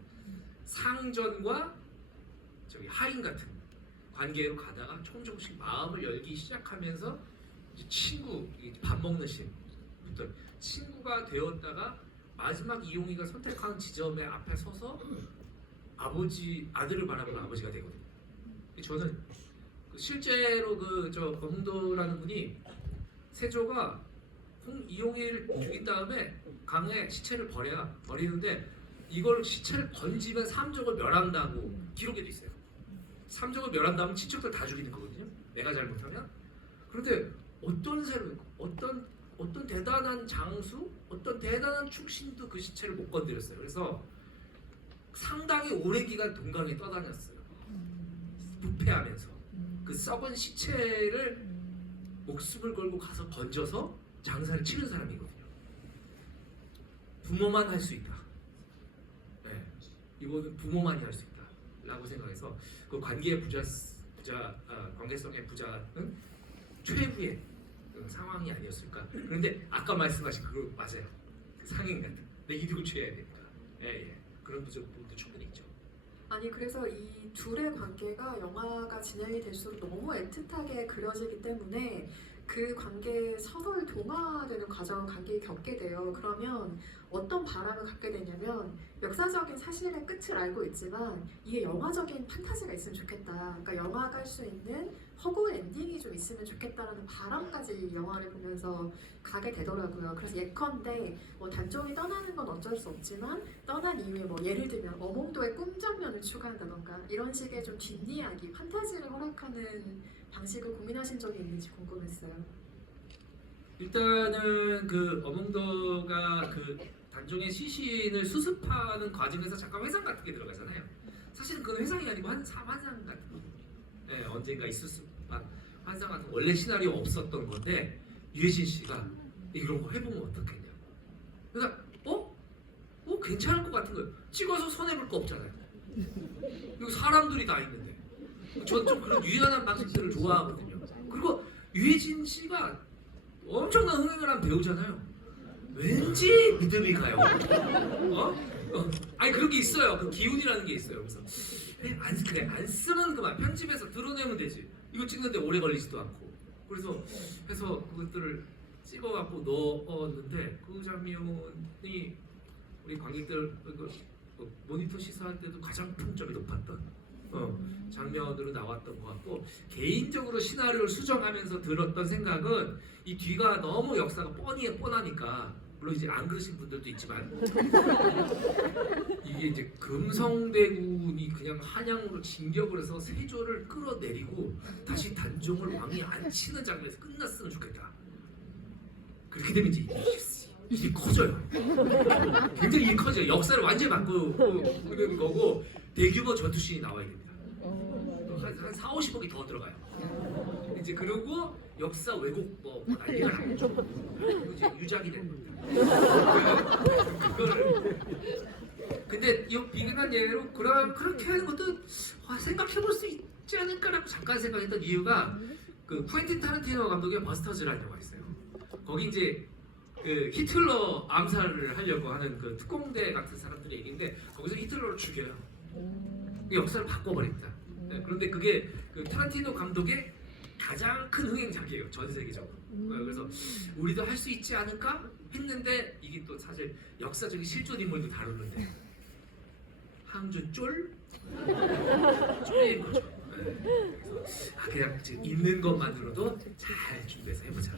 상전과 하인 같은 관계로 가다가 조금씩 마음을 열기 시작하면서 이제 친구, 밥 먹는 씬부터 친구가 되었다가 마지막 이용이가 선택한 지점에 앞에 서서 아들을 바라보는 아버지가 되거든요. 저는 실제로 홍도라는 분이 세조가 이용이를 죽인 다음에 강에 시체를 버리는데 이걸 시체를 던지면 삼족을 멸한다고 기록에도 있어요. 삼족을 멸한 다음 친척들 다 죽이는 거거든요. 내가 잘못하면. 그런데 어떤 대단한 장수, 어떤 대단한 축신도 그 시체를 못 건드렸어요. 그래서 상당히 오랜 기간 동강에 떠다녔어요. 부패하면서 그 썩은 시체를 목숨을 걸고 가서 건져서 장사를 치른 사람이거든요. 부모만 할 수 있다. 네, 이거는 부모만이 할 수 있다라고 생각해서 그 관계성의 부자는 최후의 그 상황이 아니었을까. 그런데 아까 말씀하신 그거 맞아요. 그 상행 같은 내 이득을 취해야 되니까. 예. 그런 부분도 충분히 있죠. 아니 그래서 이 둘의 관계가 영화가 진행이 될수록 너무 애틋하게 그려지기 때문에 그 관계에 서서히 동화되는 과정을 관계에 겪게 돼요. 그러면 어떤 바람을 갖게 되냐면 역사적인 사실의 끝을 알고 있지만 이게 영화적인 판타지가 있으면 좋겠다. 그러니까 영화가 할 수 있는 허구 엔딩이 좀 있으면 좋겠다라는 바람까지 영화를 보면서 가게 되더라고요. 그래서 예컨대 뭐 단종이 떠나는 건 어쩔 수 없지만 떠난 이후에 뭐 예를 들면 어몽도의 꿈 장면을 추가한다던가 이런 식의 좀 뒷이야기, 판타지를 허락하는 방식을 고민하신 적이 있는지 궁금했어요. 일단은 그 어몽도가 그 단종의 시신을 수습하는 과정에서 잠깐 회상 같은 게 들어가잖아요. 사실은 그건 회상이 아니고 환상 같은 거. 네, 언젠가 있을 수만 환상 같은 거. 원래 시나리오 없었던 건데 유해진 씨가 이런 거 해보면 어떻겠냐. 그러니까 괜찮을 것 같은 거예요. 찍어서 손해볼 거 없잖아요. 그리고 사람들이 다 있는데. 전 좀 그런 유연한 방식들을 좋아하거든요. 그리고 유해진 씨가 엄청난 흥행을 한 배우잖아요. 왠지 믿음이 가요. 아니 그런 게 있어요. 그 기운이라는 게 있어요. 그래서 안 쓰면 그만 편집해서 드러내면 되지. 이거 찍는데 오래 걸리지도 않고. 그래서 그것들을 찍어갖고 넣었는데 그 장면이 우리 관객들 그 모니터 시사할 때도 가장 평점이 높았던 장면으로 나왔던 것 같고, 개인적으로 시나리오를 수정하면서 들었던 생각은 이 뒤가 너무 역사가 뻔하니까, 물론 이제 안 그러신 분들도 있지만 이게 이제 금성대군이 그냥 한양으로 진격을 해서 세조를 끌어내리고 다시 단종을 왕이 앉히는 장면에서 끝났으면 좋겠다. 그렇게 되면 이제 일이 커져요. 굉장히 일이 커져요. 역사를 완전히 바꾸는 거고 대규모 전투씬이 나와야 됩니다. 한 4, 50억이 더 들어가요. 이제 그리고 역사 왜곡 뭐 난리가 나죠. 그리고 이제 유작이 되는 겁니다. 그거를 근데 이 비근한 예로 그렇게 하는 것도 생각해볼 수 있지 않을까라고 잠깐 생각했던 이유가 그 쿠엔틴 타란티노 감독의 버스터즈라는 영화 있어요. 거기 이제 그 히틀러 암살을 하려고 하는 그 특공대 같은 사람들의 얘기인데 거기서 히틀러를 죽여요. 그 역사를 바꿔버립니다. 네, 그런데 그게 그 타란티노 감독의 가장 큰 흥행작이에요. 전 세계적으로. 그래서 우리도 할 수 있지 않을까 했는데 이게 또 사실 역사적인 실존 인물도 다루는데 항준 쫄인 거죠. 네. 그래서 그냥 지금 있는 것만으로도 잘 준비해서 해보자.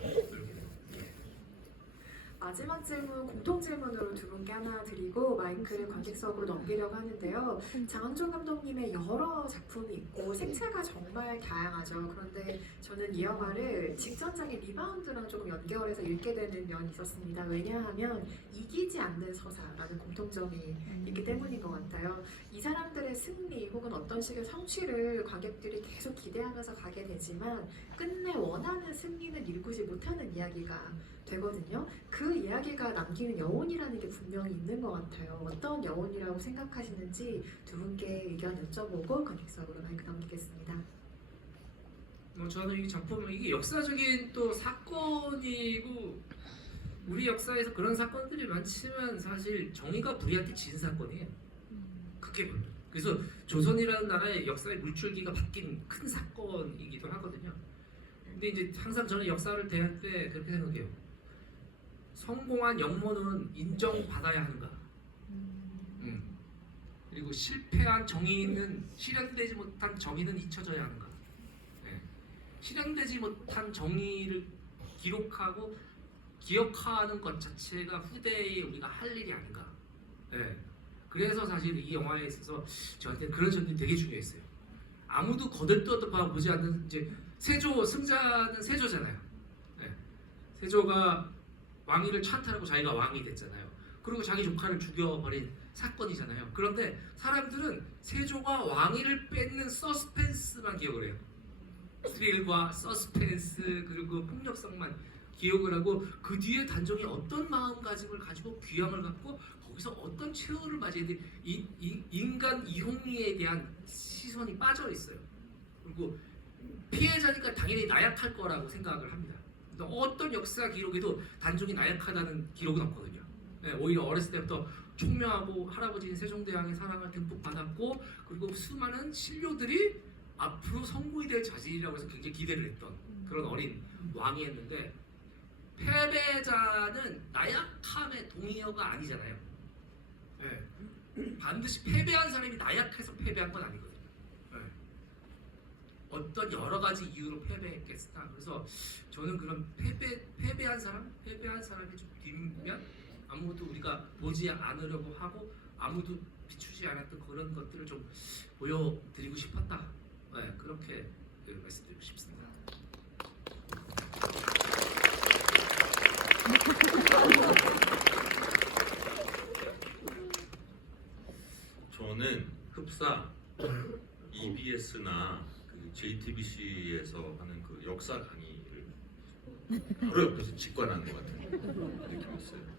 마지막 질문, 공통 질문으로 두 분께 하나 드리고 마이크를 관객석으로 넘기려고 하는데요. 장항준 감독님의 여러 작품이 있고 색채가 정말 다양하죠. 그런데 저는 이 영화를 직전작의 리바운드랑 조금 연결해서 읽게 되는 면이 있었습니다. 왜냐하면 이기지 않는 서사라는 공통점이 있기 때문인 것 같아요. 이 사람들의 승리 혹은 어떤 식의 성취를 관객들이 계속 기대하면서 가게 되지만 끝내 원하는 승리는 이루지 못하는 이야기가 되거든요. 그 이야기가 남기는 여운이라는 게 분명히 있는 것 같아요. 어떤 여운이라고 생각하시는지 두 분께 의견 여쭤보고 관객석으로 마이크 넘기겠습니다. 저는 이 작품은 이게 역사적인 또 사건이고 우리 역사에서 그런 사건들이 많지만 사실 정의가 불의한테 진 사건이에요. 크게 보면. 그래서 조선이라는 나라의 역사의 물줄기가 바뀐 큰 사건이기도 하거든요. 근데 이제 항상 저는 역사를 대할 때 그렇게 생각해요. 성공한 영모는 인정받아야 하는가? 그리고 실패한 정의는 실현되지 못한 정의는 잊혀져야 하는가? 네. 실현되지 못한 정의를 기록하고 기억하는 것 자체가 후대에 우리가 할 일이 아닌가? 네. 그래서 사실 이 영화에 있어서 저한테는 그런 점이 되게 중요했어요. 아무도 거들떠도 보지 않는 이제 세조 승자는 세조잖아요. 네. 세조가 왕위를 찬탈하고 자기가 왕이 됐잖아요. 그리고 자기 조카를 죽여버린 사건이잖아요. 그런데 사람들은 세조가 왕위를 뺏는 서스펜스만 기억을 해요. 스릴과 서스펜스 그리고 폭력성만 기억을 하고 그 뒤에 단종이 어떤 마음가짐을 가지고 귀향을 갖고 거기서 어떤 최후를 맞이했는지 이 인간 이홍리에 대한 시선이 빠져 있어요. 그리고 피해자니까 당연히 나약할 거라고 생각을 합니다. 어떤 역사 기록에도 단종이 나약하다는 기록은 없거든요. 네, 오히려 어렸을 때부터 총명하고 할아버지인 세종대왕의 사랑을 듬뿍 받았고 그리고 수많은 신료들이 앞으로 성공이 될 자질이라고 해서 굉장히 기대를 했던 그런 어린 왕이 했는데 패배자는 나약함의 동의어가 아니잖아요. 네. 반드시 패배한 사람이 나약해서 패배한 건 아니거든요. 네. 어떤 여러 가지 이유로 패배했겠으나 그래서 저는 그런 패배한 사람이 좀 뒷면 아무도 우리가 보지 않으려고 하고 아무도 비추지 않았던 그런 것들을 좀 보여드리고 싶었다. 네, 그렇게 말씀드리고 싶습니다. 저는 흡사 EBS나 그 JTBC에서 하는 그 역사 강의를 바로 옆에서 직관하는 것 같은 느낌이었어요.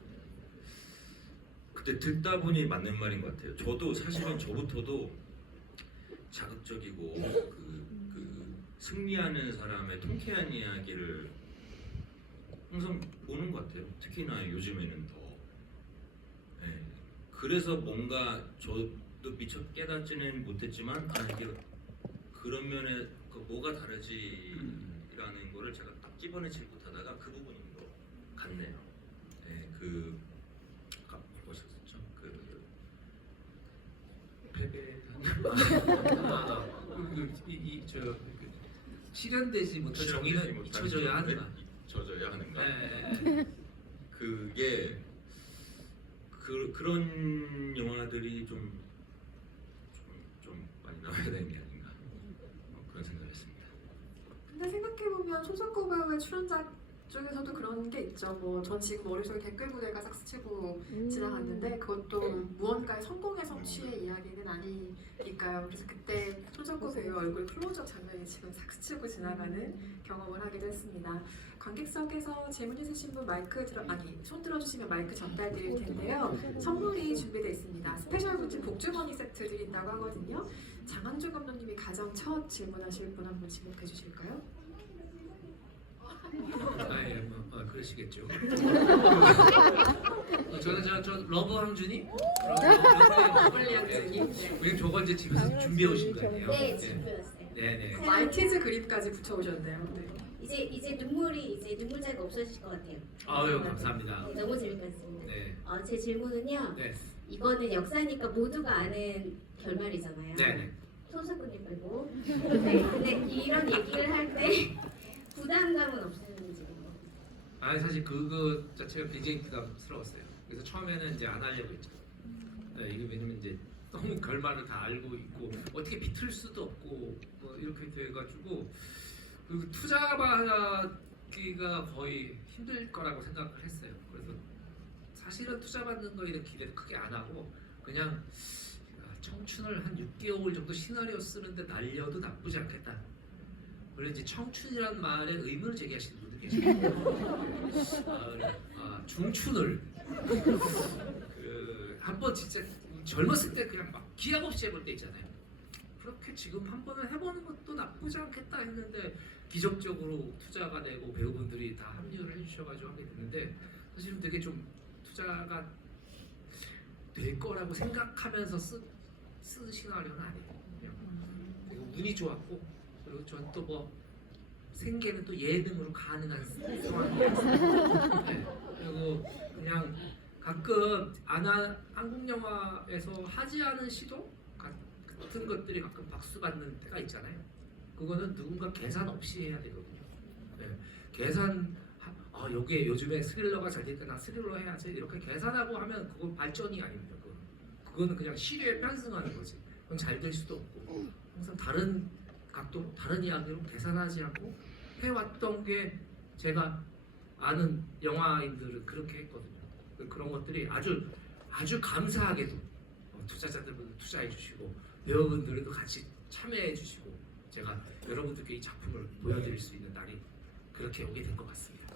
그때 듣다 보니 맞는 말인 것 같아요. 저도 사실은 저부터도 자극적이고 그 승리하는 사람의 통쾌한 이야기를 항상 보는 것 같아요. 특히나 요즘에는 더. 네. 그래서 뭔가 저도 미처 깨닫지는 못했지만 이게 그런 면에 그 뭐가 다르지라는 거를 제가 딱 집어내지 못하다가 그 부분인 것 같네요. 네, 그 아까 보셨었죠? 그 패배 저 실현되지 못한 정의는 잊혀져야 하는가? 잊혀져야 하는가? 네. 그게 그런 영화들이 좀 많이 나와야 되는 게 아닌가 그런 생각을 했습니다. 근데 생각해보면 손석구 배우의 출연작 중에서도 그런 게 있죠. 뭐 전 지금 머릿속에 댓글 부대가 싹 스치고 지나갔는데 그것도 무언가의 성공의 성취의 이야기는 아니니까요. 그래서 그때 손석구 배우 얼굴 클로즈업 장면이 지금 싹 스치고 지나가는 경험을 하기도 했습니다. 관객석에서 질문 있으신 분 손 들어주시면 마이크 전달 드릴 텐데요. 선물이 준비되어 있습니다. 스페셜 굿즈 복주머니 세트 드린다고 하거든요. 장한주 감독님이 가장 첫 질문하실 분 한 분 지목해 주실까요? 그러시겠죠. 저는 저 러브 항준이? 러블리 항준이? 왜냐면 저거 이제 집에서 준비해 오신 거 아니에요? 네, 준비했어요. 네네. 말티즈 그립까지 붙여오셨네요. 네. 이제 눈물자가 없어질 것 같아요. 아유 감사합니다. 네, 너무 재밌게 봤습니다. 네. 제 질문은요. 네. 이거는 역사니까 모두가 아는 결말이잖아요. 네네. 손석구님 빼고. 네, 근데 이런 얘기를 할 때 부담감은 없었는지. 사실 그거 자체가 굉장히 부담스러웠어요. 그래서 처음에는 이제 안 하려고 했죠. 네, 이게 왜냐면 이제 너무 결말을 다 알고 있고 어떻게 비틀 수도 없고 뭐 이렇게 돼가지고 그리고 투자받기가 거의 힘들 거라고 생각을 했어요. 그래서 사실은 투자받는 거에 대한 기대도 크게 안 하고 그냥 청춘을 한 6개월 정도 시나리오 쓰는데 날려도 나쁘지 않겠다. 그래서 이제 청춘이란 말에 의문을 제기하시는 분들 계시고 중춘을 한번 진짜 젊었을 때 그냥 막 기약 없이 해볼 때 있잖아요. 그렇게 지금 한 번은 해보는 것도 나쁘지 않겠다 했는데 기적적으로 투자가 되고 배우분들이 다 합류를 해주셔가지고 하게 됐는데 사실은 되게 좀 투자가 될 거라고 생각하면서 쓴 시나리오는 아니에요. 그리고 운이 좋았고 그리고 전 또 뭐 생계는 또 예능으로 가능한 상황이었어요. 네. 그리고 그냥 가끔 한국 영화에서 하지 않은 시도 같은 것들이 가끔 박수 받는 때가 있잖아요. 그거는 누군가 계산 없이 해야 되거든요. 네. 여기에 요즘에 스릴러가 잘 되니까 나 스릴러 해야지 이렇게 계산하고 하면 그건 발전이 아닙니다. 그거는 그냥 시류에 편승하는 거지. 그건 잘 될 수도 없고 항상 다른 각도, 다른 이야기로 계산하지 않고 해왔던 게 제가 아는 영화인들은 그렇게 했거든요. 그런 것들이 아주 감사하게도 투자자들도 투자해 주시고 배우분들도 같이 참여해 주시고 제가 여러분들께 이 작품을 보여드릴 수 있는 날이 그렇게 오게 된 것 같습니다.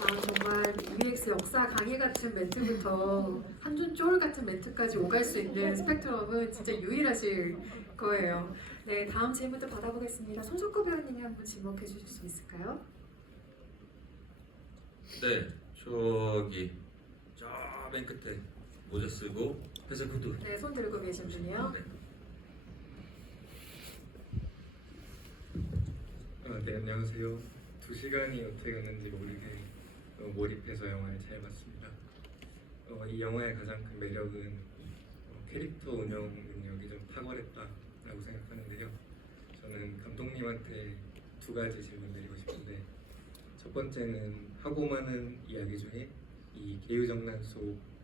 아, 정말 UX 역사 강의 같은 멘트부터 한준 쫄 같은 멘트까지 오갈 수 있는 스펙트럼은 진짜 유일하실 거예요. 네, 다음 질문도 받아보겠습니다. 손석구 배우님이 한번 지목해 주실 수 있을까요? 네, 저기 저 맨 끝에 모자 쓰고 회색 후드. 네, 손 들고 계신 분이요. 네. 네, 안녕하세요. 2시간이 어떻게 갔는지 모르게 몰입해서 영화를 잘 봤습니다. 이 영화의 가장 큰 매력은 캐릭터 운영 능력이 좀 탁월했다라고 생각하는데요. 저는 감독님한테 2가지 질문 드리고 싶은데, 첫 번째는 하고 많은 이야기 중에 이 개유정난 속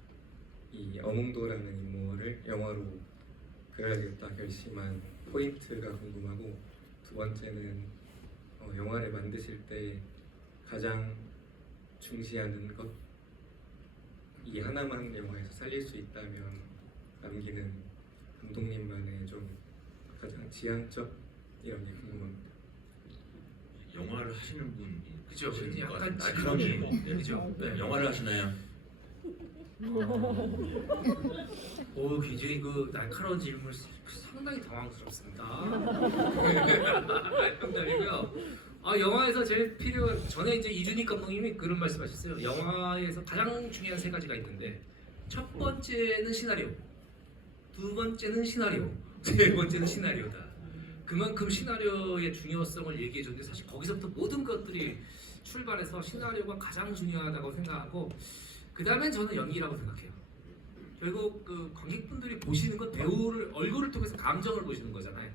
이 어몽도라는 인물을 영화로 그려야겠다 결심한 포인트가 궁금하고, 두 번째는 영화를 만드실 때 가장 중시하는 것, 이 하나만 영화에서 살릴 수 있다면 남기는 감독님만의 좀 가장 지향적 이런 게 궁금합니다. 영화를 하시는 분이 그죠? 계시는 것 약간 같은데. 직업이 네, 그죠? 네, 영화를 하시나요? 오, 굉장히 그 날카로운 질문 상당히 당황스럽습니다. 농담이고요. 영화에서 제일 필요한, 전에 이제 이준익 감독님이 그런 말씀하셨어요. 영화에서 가장 중요한 3가지가 있는데, 첫 번째는 시나리오, 두 번째는 시나리오, 세 번째는 시나리오다. 그만큼 시나리오의 중요성을 얘기해줬는데, 사실 거기서부터 모든 것들이 출발해서 시나리오가 가장 중요하다고 생각하고, 그 다음엔 저는 연기라고 생각해요. 결국 그 관객분들이 보시는 건 배우를 얼굴을 통해서 감정을 보시는 거잖아요.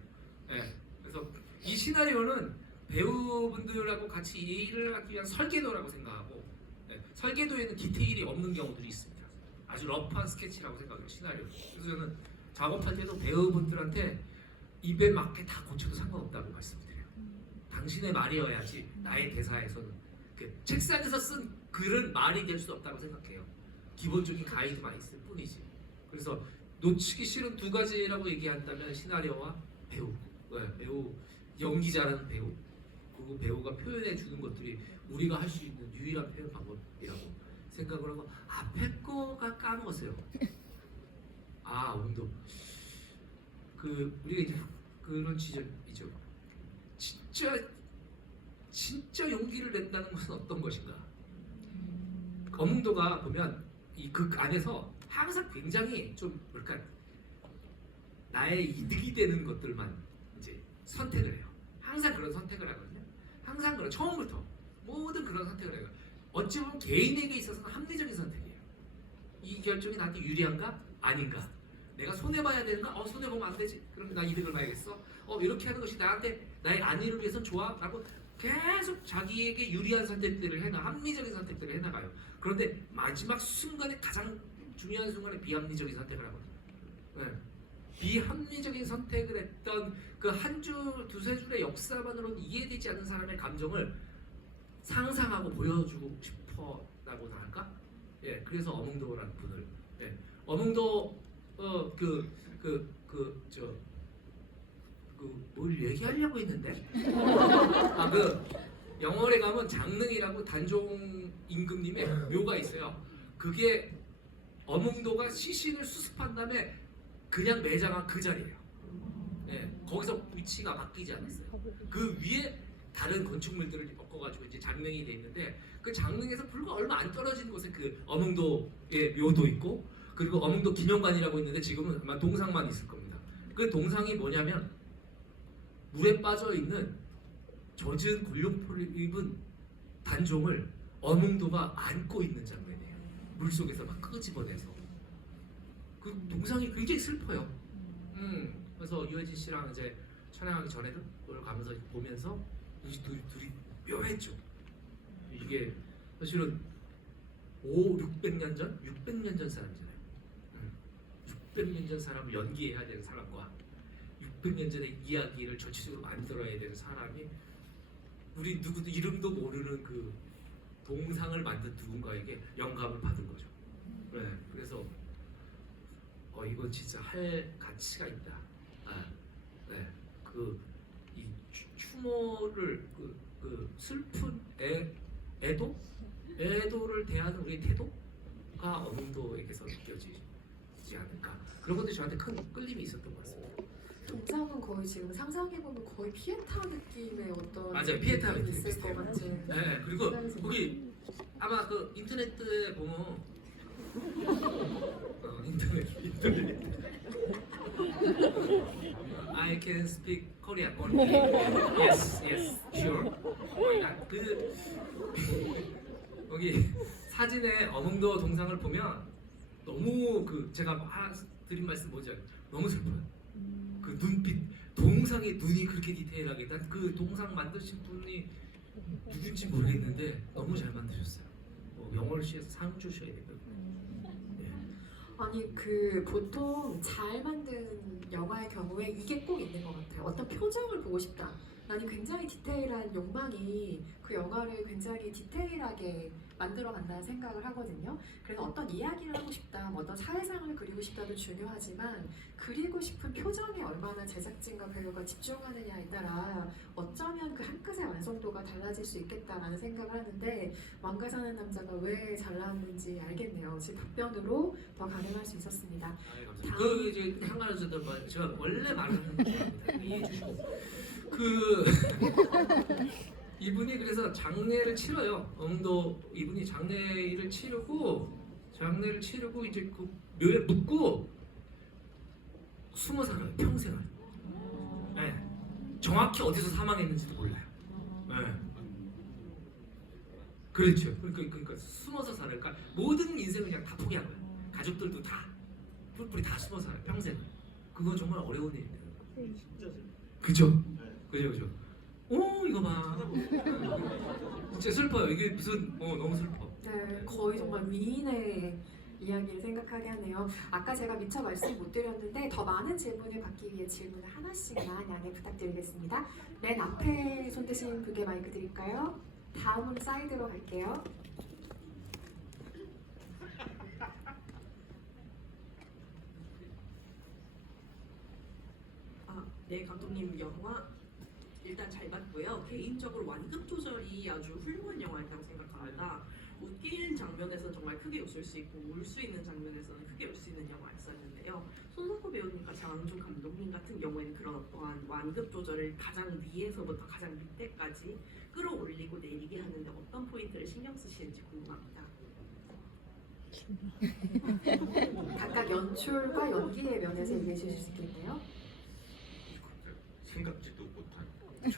예. 그래서 이 시나리오는 배우분들하고 같이 일을 하기 위한 설계도라고 생각하고, 예. 설계도에는 디테일이 없는 경우들이 있습니다. 아주 러프한 스케치라고 생각해요, 시나리오. 그래서 저는 작업할 때도 배우분들한테 입에 맞게 다 고쳐도 상관없다고 말씀드려요. 당신의 말이어야지 나의 대사에서는 그 책상에서 쓴 글은 말이 될 수 없다고 생각해요. 기본적인 가이드만 있을 뿐이지. 그래서 놓치기 싫은 2가지라고 얘기한다면 시나리오와 배우. 배우, 연기 잘하는 배우. 그리고 배우가 표현해 주는 것들이 우리가 할 수 있는 유일한 표현 방법이라고 생각을 하고, 앞에 거가 까먹었어요. 운동. 우리가 이제 그런 지점이죠. 진짜 용기를 낸다는 것은 어떤 것인가? 어몽도가 보면 이 극 안에서 항상 굉장히 좀 뭐랄까 나의 이득이 되는 것들만 이제 선택을 해요. 항상 그런 선택을 하거든요. 항상 그런, 처음부터 모든 그런 선택을 해요. 어찌 보면 개인에게 있어서는 합리적인 선택이에요. 이 결정이 나한테 유리한가? 아닌가? 내가 손해봐야 되는가? 손해보면 안 되지. 그럼 나 이득을 봐야겠어. 이렇게 하는 것이 나한테 나의 안위를 위해서는 좋아? 라고 계속 자기에게 유리한 선택들을 합리적인 선택들을 해나가요. 그런데 마지막 순간에, 가장 중요한 순간에 비합리적인 선택을 하거든요. 네. 비합리적인 선택을 했던 그 한 줄, 2-3 줄의 역사만으로는 이해되지 않는 사람의 감정을 상상하고 보여주고 싶어라고 할까? 예, 그래서 어몽도라는 분을, 어몽도 뭘 얘기하려고 했는데, 영월에 가면 장릉이라고 단종 임금님의 묘가 있어요. 그게 어몽도가 시신을 수습한 다음에 그냥 매장한 그 자리예요. 거기서 위치가 바뀌지 않았어요. 그 위에 다른 건축물들을 엮어가지고 이제 장릉이 돼 있는데, 그 장릉에서 불과 얼마 안 떨어진 곳에 그 어몽도의 묘도 있고, 그리고 어몽도 기념관이라고 있는데 지금은 아마 동상만 있을 겁니다. 그 동상이 뭐냐면 물에 빠져 있는 젖은 골룡포를 입은 단종을 어몽도가 안고 있는 장면이에요. 물 속에서 막 끄집어내서. 그 동상이 굉장히 슬퍼요. 그래서 유해진 씨랑 이제 촬영하기 전에도 그걸 가면서 보면서 둘이 묘했죠. 이게 사실은 600년 전? 600년 전 사람이잖아요. 600년 전 사람을 연기해야 되는 사람과 600년 전의 이야기를 전체적으로 만들어야 되는 사람이, 우리 누구도 이름도 모르는 그 동상을 만든 누군가에게 영감을 받은 거죠. 그래서 이건 진짜 할 가치가 있다. 이 추모를 그 슬픈 애도를 대하는 우리 태도가 어문도에게서 느껴지지 않을까. 그런 것들이 저한테 큰 끌림이 있었던 것 같습니다. 동상은 거의 지금 상상해보면 거의 피에타 느낌의 어떤 맞아요, 피에타 느낌이 느낌이 있을 것 비슷해요. 같은. 네, 그리고 거기 아마 그 인터넷에 보면 인터넷 I can speak Korean only. Yes, yes, sure. 그 여기 사진에 어문도 동상을 보면 너무 그 제가 하나 드린 말씀 뭐죠? 너무 슬퍼요. 그 눈빛, 동상의 눈이 그렇게 디테일하게, 난 그 동상 만드신 분이 누군지 모르겠는데 너무 잘 만드셨어요. 영월 시에서 상 주셔야 되거든요. 예. 아니 그 보통 잘 만든 영화의 경우에 이게 꼭 있는 것 같아요. 어떤 표정을 보고 싶다. 나는 굉장히 디테일한 욕망이 그 영화를 굉장히 디테일하게 만들어 간다는 생각을 하거든요. 그래서 어떤 이야기를 하고 싶다, 뭐 어떤 사회상을 그리고 싶다도 중요하지만 그리고 싶은 표정에 얼마나 제작진과 배우가 집중하느냐에 따라 어쩌면 그 한 끗의 완성도가 달라질 수 있겠다라는 생각을 하는데 왕가 사는 남자가 왜 잘 나왔는지 알겠네요. 지금 답변으로 더 가능할 수 있었습니다. 감사합니다. 그 이제 한 가지 더 제가 원래 말하는 겁니다. 이해해 주시고 그 이분이 그래서 장례를 치러요. 어문도 이분이 장례를 치르고 이제 그 묘에 묻고 숨어 살아요. 평생을. 네. 정확히 어디서 사망했는지도 몰라요. 네. 그렇죠. 그러니까 숨어서 살아요. 그러니까 모든 인생을 그냥 다 포기한 거예요. 가족들도 다 뿔뿔이 다 숨어 살아요. 평생. 그건 정말 어려운 일입니다. 그죠? 그죠. 이거 봐. 진짜 슬퍼요. 이게 무슨 너무 슬퍼. 네, 거의 정말 위인의 이야기를 생각하게 하네요. 아까 제가 미처 말씀 못 드렸는데 더 많은 질문을 받기 위해 질문을 하나씩만 양해 부탁드리겠습니다. 맨 앞에 손 드신 분께 마이크 드릴까요? 다음은 사이드로 갈게요. 네, 감독님 영화 일단 잘 봤고요. 개인적으로 완급 조절이 아주 훌륭한 영화였다고 생각합니다. 웃기는 장면에서 정말 크게 웃을 수 있고 울 수 있는 장면에서는 크게 울 수 있는 영화였었는데요. 손석구 배우님과 장항준 감독님 같은 경우에는 그런 어떠한 완급 조절을 가장 위에서부터 가장 밑에까지 끌어올리고 내리게 하는데 어떤 포인트를 신경 쓰시는지 궁금합니다. 각각 연출과 연기의 면에서 얘기해 주실 수 있겠네요. 생각지도 못한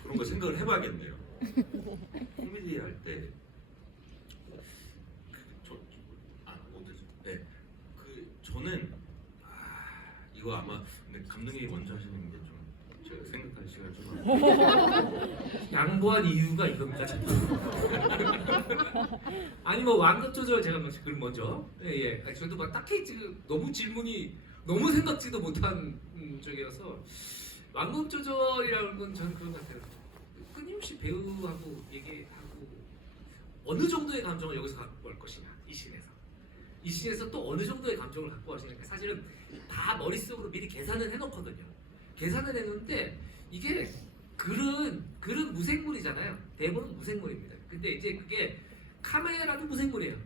그런 거 생각을 해봐야겠네요. 코미디 할때 못했죠. 네, 저는 이거 아마 근데 감독님이 먼저 하시는 게 좀 제가 생각할 시간 좀 양보한 이유가 이겁니다. 아니 뭐 완급 조절 제가 먼저 예. 저도 막 딱히 지금 너무 질문이 너무 생각지도 못한 쪽이어서 완급 조절이라는 건 저는 그런 것 같아요. 끊임없이 배우하고 얘기하고 어느 정도의 감정을 여기서 갖고 올 것이냐 이 씬에서 또 어느 정도의 감정을 갖고 가시니까 사실은 다 머릿속으로 미리 계산을 해놓거든요. 계산을 했는데 이게 글은 무생물이잖아요. 대본은 무생물입니다. 근데 이제 그게 카메라도 무생물이에요.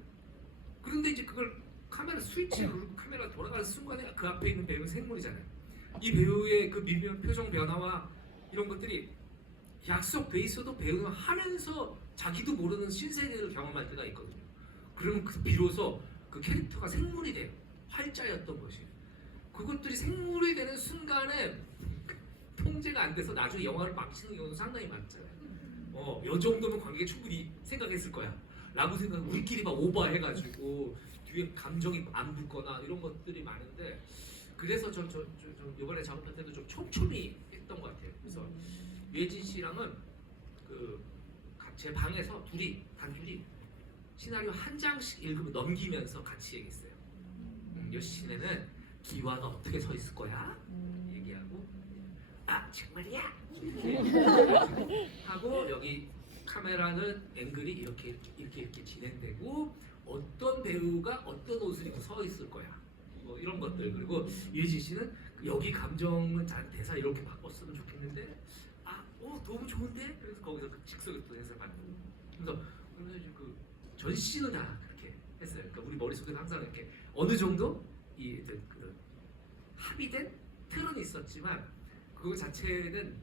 그런데 이제 그걸 카메라 스위치 누르고 카메라 돌아가는 순간에 그 앞에 있는 배우는 생물이잖아요. 이 배우의 그 미묘한 표정 변화와 이런 것들이 약속돼 있어도 배우는 하면서 자기도 모르는 신세계를 경험할 때가 있거든요. 그러면 비로소 그 캐릭터가 생물이 돼요. 활자였던 것이. 그것들이 생물이 되는 순간에 통제가 안 돼서 나중에 영화를 망치는 경우도 상당히 많잖아요. 이 정도면 관객이 충분히 생각했을 거야. 라고 생각하고 우리끼리 막 오버해가지고 뒤에 감정이 안 붙거나 이런 것들이 많은데 그래서 전 이번에 작업할 때도 좀 촘촘히 했던 것 같아요. 그래서 유해진 씨랑은 제 방에서 단둘이 시나리오 한 장씩 읽으면 넘기면서 같이 얘기했어요. 이 씬에는 기화가 어떻게 서 있을 거야? 얘기하고 정말이야? 하고 여기 카메라는 앵글이 이렇게 진행되고 어떤 배우가 어떤 옷을 입고 서 있을 거야? 뭐 이런 것들. 그리고 유해진 씨는 여기 감정은 대사 이렇게 바꿨으면 좋겠는데 너무 좋은데? 그래서 거기서 그 즉석에서 또 해설 받고 그래서 그 전시회다 그렇게 했어요. 그러니까 우리 머릿속에는 항상 이렇게 어느 정도 이 그 합의된 틀은 있었지만 그거 자체는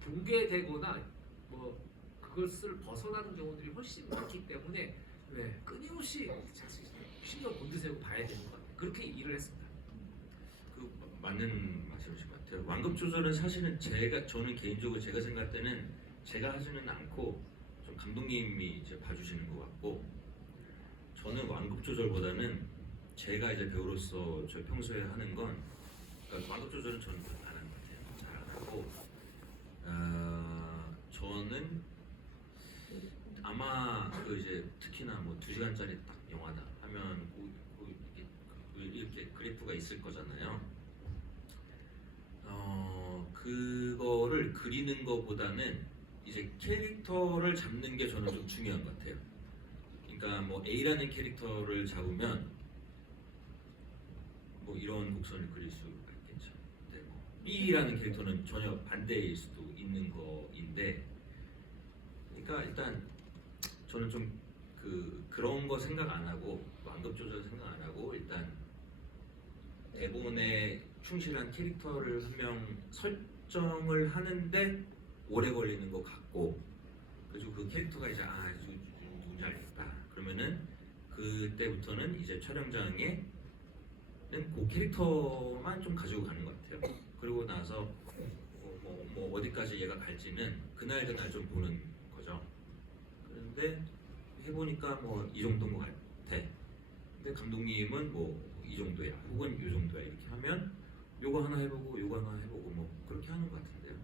붕괴되거나 뭐 그것을 벗어나는 경우들이 훨씬 많기 때문에 끊임없이 신경 곤두세우고 봐야 되는 것 같아요. 그렇게 일을 했습니다. 그 맞는 말씀이신 것 같아요. 완급 조절은 사실은 저는 개인적으로 제가 생각할 때는 제가 하지는 않고 좀 감독님이 이제 봐주시는 것 같고 저는 완급 조절보다는 제가 이제 배우로서 저 평소에 하는 건 그러니까 완급 조절은 저는 안 하는 것 같아요. 잘 안 하고 저는 아마 그 이제 특히나 뭐 2시간짜리 딱 영화다 하면 이렇게 그래프가 있을 거잖아요. 그거를 그리는 것보다는 이제 캐릭터를 잡는 게 저는 좀 중요한 것 같아요. 그러니까 뭐 A라는 캐릭터를 잡으면 뭐 이런 곡선을 그릴 수 있겠죠. 근데 뭐 B라는 캐릭터는 전혀 반대일 수도 있는 거인데, 그러니까 일단 저는 좀 그런 거 생각 안 하고 완급 조절 생각 안 하고 일단 대본에 충실한 캐릭터를 한 명 설정을 하는데 오래 걸리는 것 같고 그리고 그 캐릭터가 이제 누군지 알겠다 그러면은 그때부터는 이제 촬영장에는 그 캐릭터만 좀 가지고 가는 것 같아요. 그리고 나서 뭐 어디까지 얘가 갈지는 그날 좀 보는 거죠. 그런데 해보니까 뭐 이 정도인 것 같아. 근데 감독님은 뭐 이 정도야 혹은 이 정도야 이렇게 하면 요거 하나 해보고 요거 하나 해보고 뭐 그렇게 하는 것 같은데요.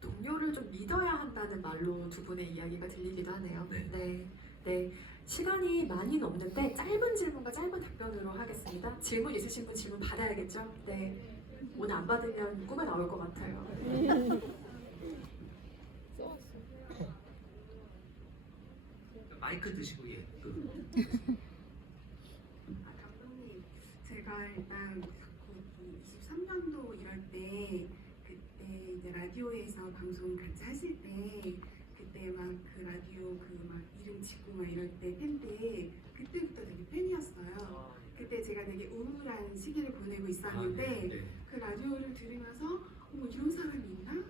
동료를 좀 믿어야 한다는 말로 두 분의 이야기가 들리기도 하네요. 네. 시간이 많이는 없는데 짧은 질문과 짧은 답변으로 하겠습니다. 질문 있으신 분 질문 받아야겠죠? 네. 오늘 안 받으면 꿈에 나올 것 같아요. 마이크 드시고 감독님, 제가 일단 23년도 이럴 때 그때 이제 라디오에서 방송 같이 하실 때 그때 막 그 라디오 막 이름 짓고 막 이럴 때 팬들 그때부터 되게 팬이었어요. 그때 제가 되게 우울한 시기를 보내고 있었는데 그 라디오를 들으면서 이런 사람이 있나?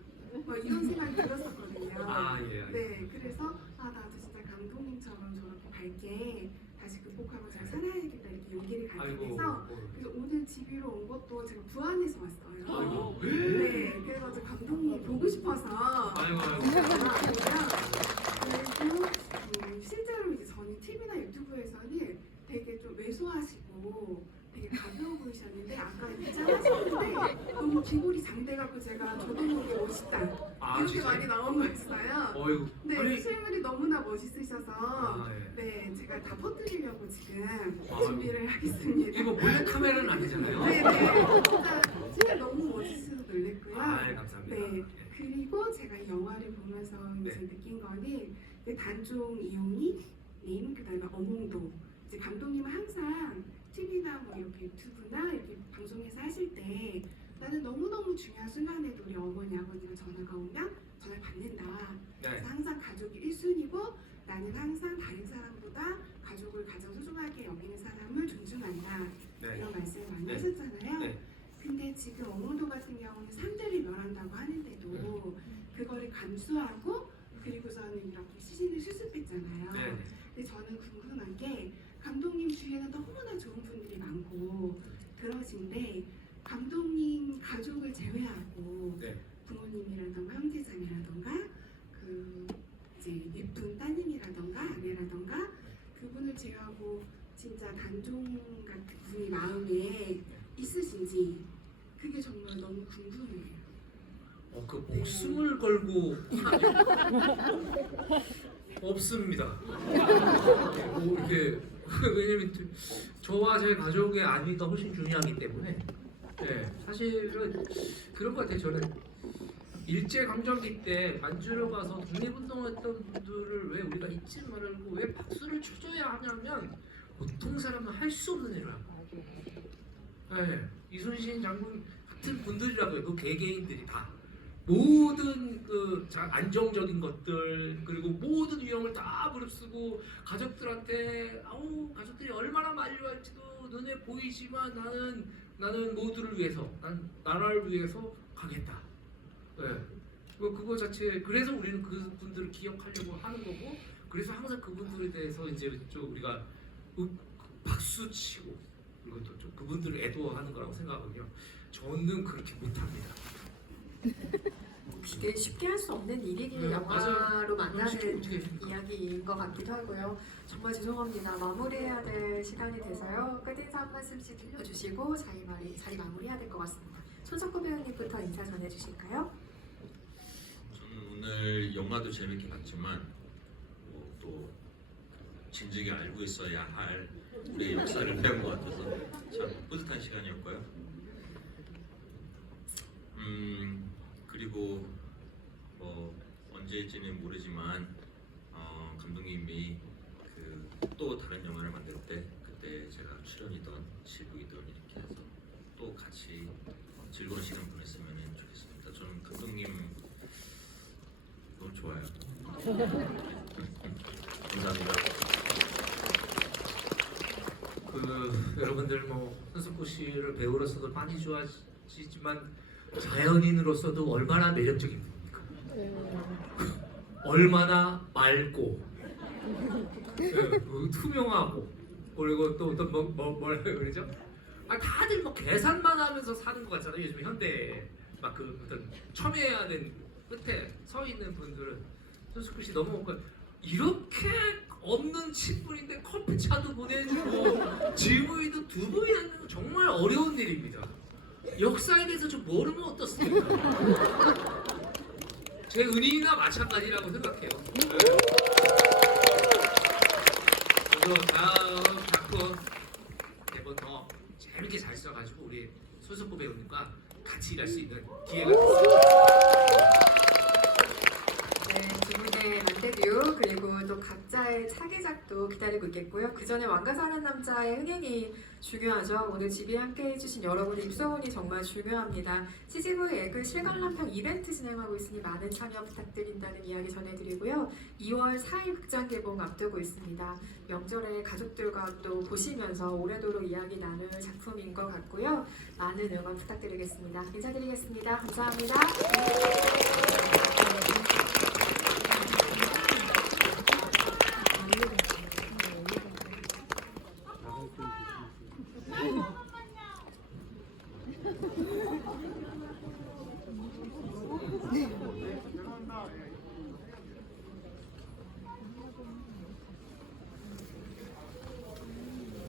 막 이런 생각이 들었었거든요. 네, 그래서 나도 진짜 감독님처럼 저렇게 밝게 다시 극복하고 잘 살아야겠다 이렇게 용기를 갖게 돼서 그래서 오늘 집으로 온 것도 제가 부안에서 왔어요. 네, 그래서 저 감독님 보고 싶어서 그리고 실제로 이제 저는 TV나 유튜브에서는 되게 좀 왜소하시고 되게 가벼워 보이셨는데 아까 입장하셨는데 너무 기골이 장대갖고 제가 저도 모르게 멋있다 이렇게 진짜요? 많이 나온 거였어요. 네, 실물이 너무나 멋있으셔서 네, 제가 다 퍼뜨리려고 지금 준비를 하겠습니다. 이거 몰래 카메라는 아니잖아요. 네, 진짜 너무 멋있어서 놀랬고요. 감사합니다. 네, 그리고 제가 이 영화를 보면서 이제 느낀 거는 이제 단종 이용희님 그다음에 어몽도 이제 감독님은 항상 TV나 뭐 이렇게 유튜브나 이렇게 방송에서 하실 때 나는 너무너무 중요한 순간에도 우리 어머니 아버지가 전화가 오면 전화를 받는다. 그래서 항상 가족이 1순위고 나는 항상 다른 사람보다 가족을 가장 소중하게 여기는 사람을 존중한다. 이런 말씀을 많이 하셨잖아요. 근데 지금 어몽도 같은 경우는 3대를 멸한다고 하는데도 그거를 감수하고 그리고서는 이렇게 시신을 수습했잖아요. 근데 저는 궁금한 게 감독님 주위에는 너무나 좋은 분들이 많고 그러신데 감독님 가족을 제외하고 부모님이라던가 형제자매라던가 그 이제 예쁜 따님이라던가 아내라던가 그분을 제외하고 진짜 단종 같은 분이 마음에 있으신지 그게 정말 너무 궁금해요. 그 목숨을 걸고 없습니다. 이렇게 왜냐면 저와 제 가족의 안위가 훨씬 중요하기 때문에 사실은 그런 것 같아요. 저는 일제강점기 때 만주로 가서 독립운동했던 분들을 왜 우리가 잊지 말고 왜 박수를 쳐줘야 하냐면 보통 사람은 할 수 없는 일을 하고 이순신 장군 같은 분들이라고요. 그 개개인들이 다 모든 그 안정적인 것들 그리고 모든 위험을 다 무릅쓰고 가족들한테 가족들이 얼마나 만류할지도 눈에 보이지만 나는 모두를 위해서 난 나라를 위해서 가겠다. 네. 그거 자체 그래서 우리는 그 분들을 기억하려고 하는 거고 그래서 항상 그분들에 대해서 이제 좀 우리가 박수 치고 그리고 또 좀 그분들을 애도하는 거라고 생각하거든요. 저는 그렇게 못합니다. 그게 쉽게 할 수 없는 일이기에 네, 영화로 만나는 어떻게 해줍니까? 이야기인 것 같기도 하고요. 정말 죄송합니다. 마무리해야 될 시간이 돼서요. 끝인사 한 말씀씩 들려주시고 자리 마무리해야 될 것 같습니다. 손석구 배우님부터 인사 전해주실까요? 저는 오늘 영화도 재밌게 봤지만 또 진즉에 알고 있어야 할 우리의 역사를 배운 것 같아서 참 뿌듯한 시간이었고요. 그리고 언제일지는 모르지만 감독님이 또 다른 영화를 만들 때 그때 제가 출연이던 지부이던 이렇게 해서 또 같이 즐거운 시간 보냈으면 좋겠습니다. 저는 감독님 너무 좋아요. 감사합니다. 여러분들 손석구 씨를 배우로서도 많이 좋아하시지만 자연인으로서도 얼마나 매력적인 분입니까? 얼마나 맑고 투명하고 그리고 또 뭐라 그러죠? 다들 계산만 하면서 사는 것 같잖아요. 요즘 현대 막 어떤 첨예하는 끝에 서 있는 분들은 손석구 씨 너무 이렇게 없는 친분인데 커피차도 보내주고 GV도 두 번이나 하는 건 정말 어려운 일입니다. 역사에 대해서 좀 모르면 어떻습니까? 제 은인이나 마찬가지라고 생각해요. 그래서 다음 작품 대본 더 재밌게 잘 써가지고 우리 손석구 배우님과 같이 일할 수 있는 기회가 됐습니다. 네, 두 분의 만데뷰 그리고 또 각자의 차기작도 기다리고 있겠고요. 그 전에 왕가 사는 남자의 흥행이 중요하죠. 오늘 집에 함께 해주신 여러분의 입소문이 정말 중요합니다. CGV 에그 실관람평 이벤트 진행하고 있으니 많은 참여 부탁드린다는 이야기 전해드리고요. 2월 4일 극장 개봉 앞두고 있습니다. 명절에 가족들과 또 보시면서 오래도록 이야기 나눌 작품인 것 같고요. 많은 응원 부탁드리겠습니다. 인사드리겠습니다. 감사합니다.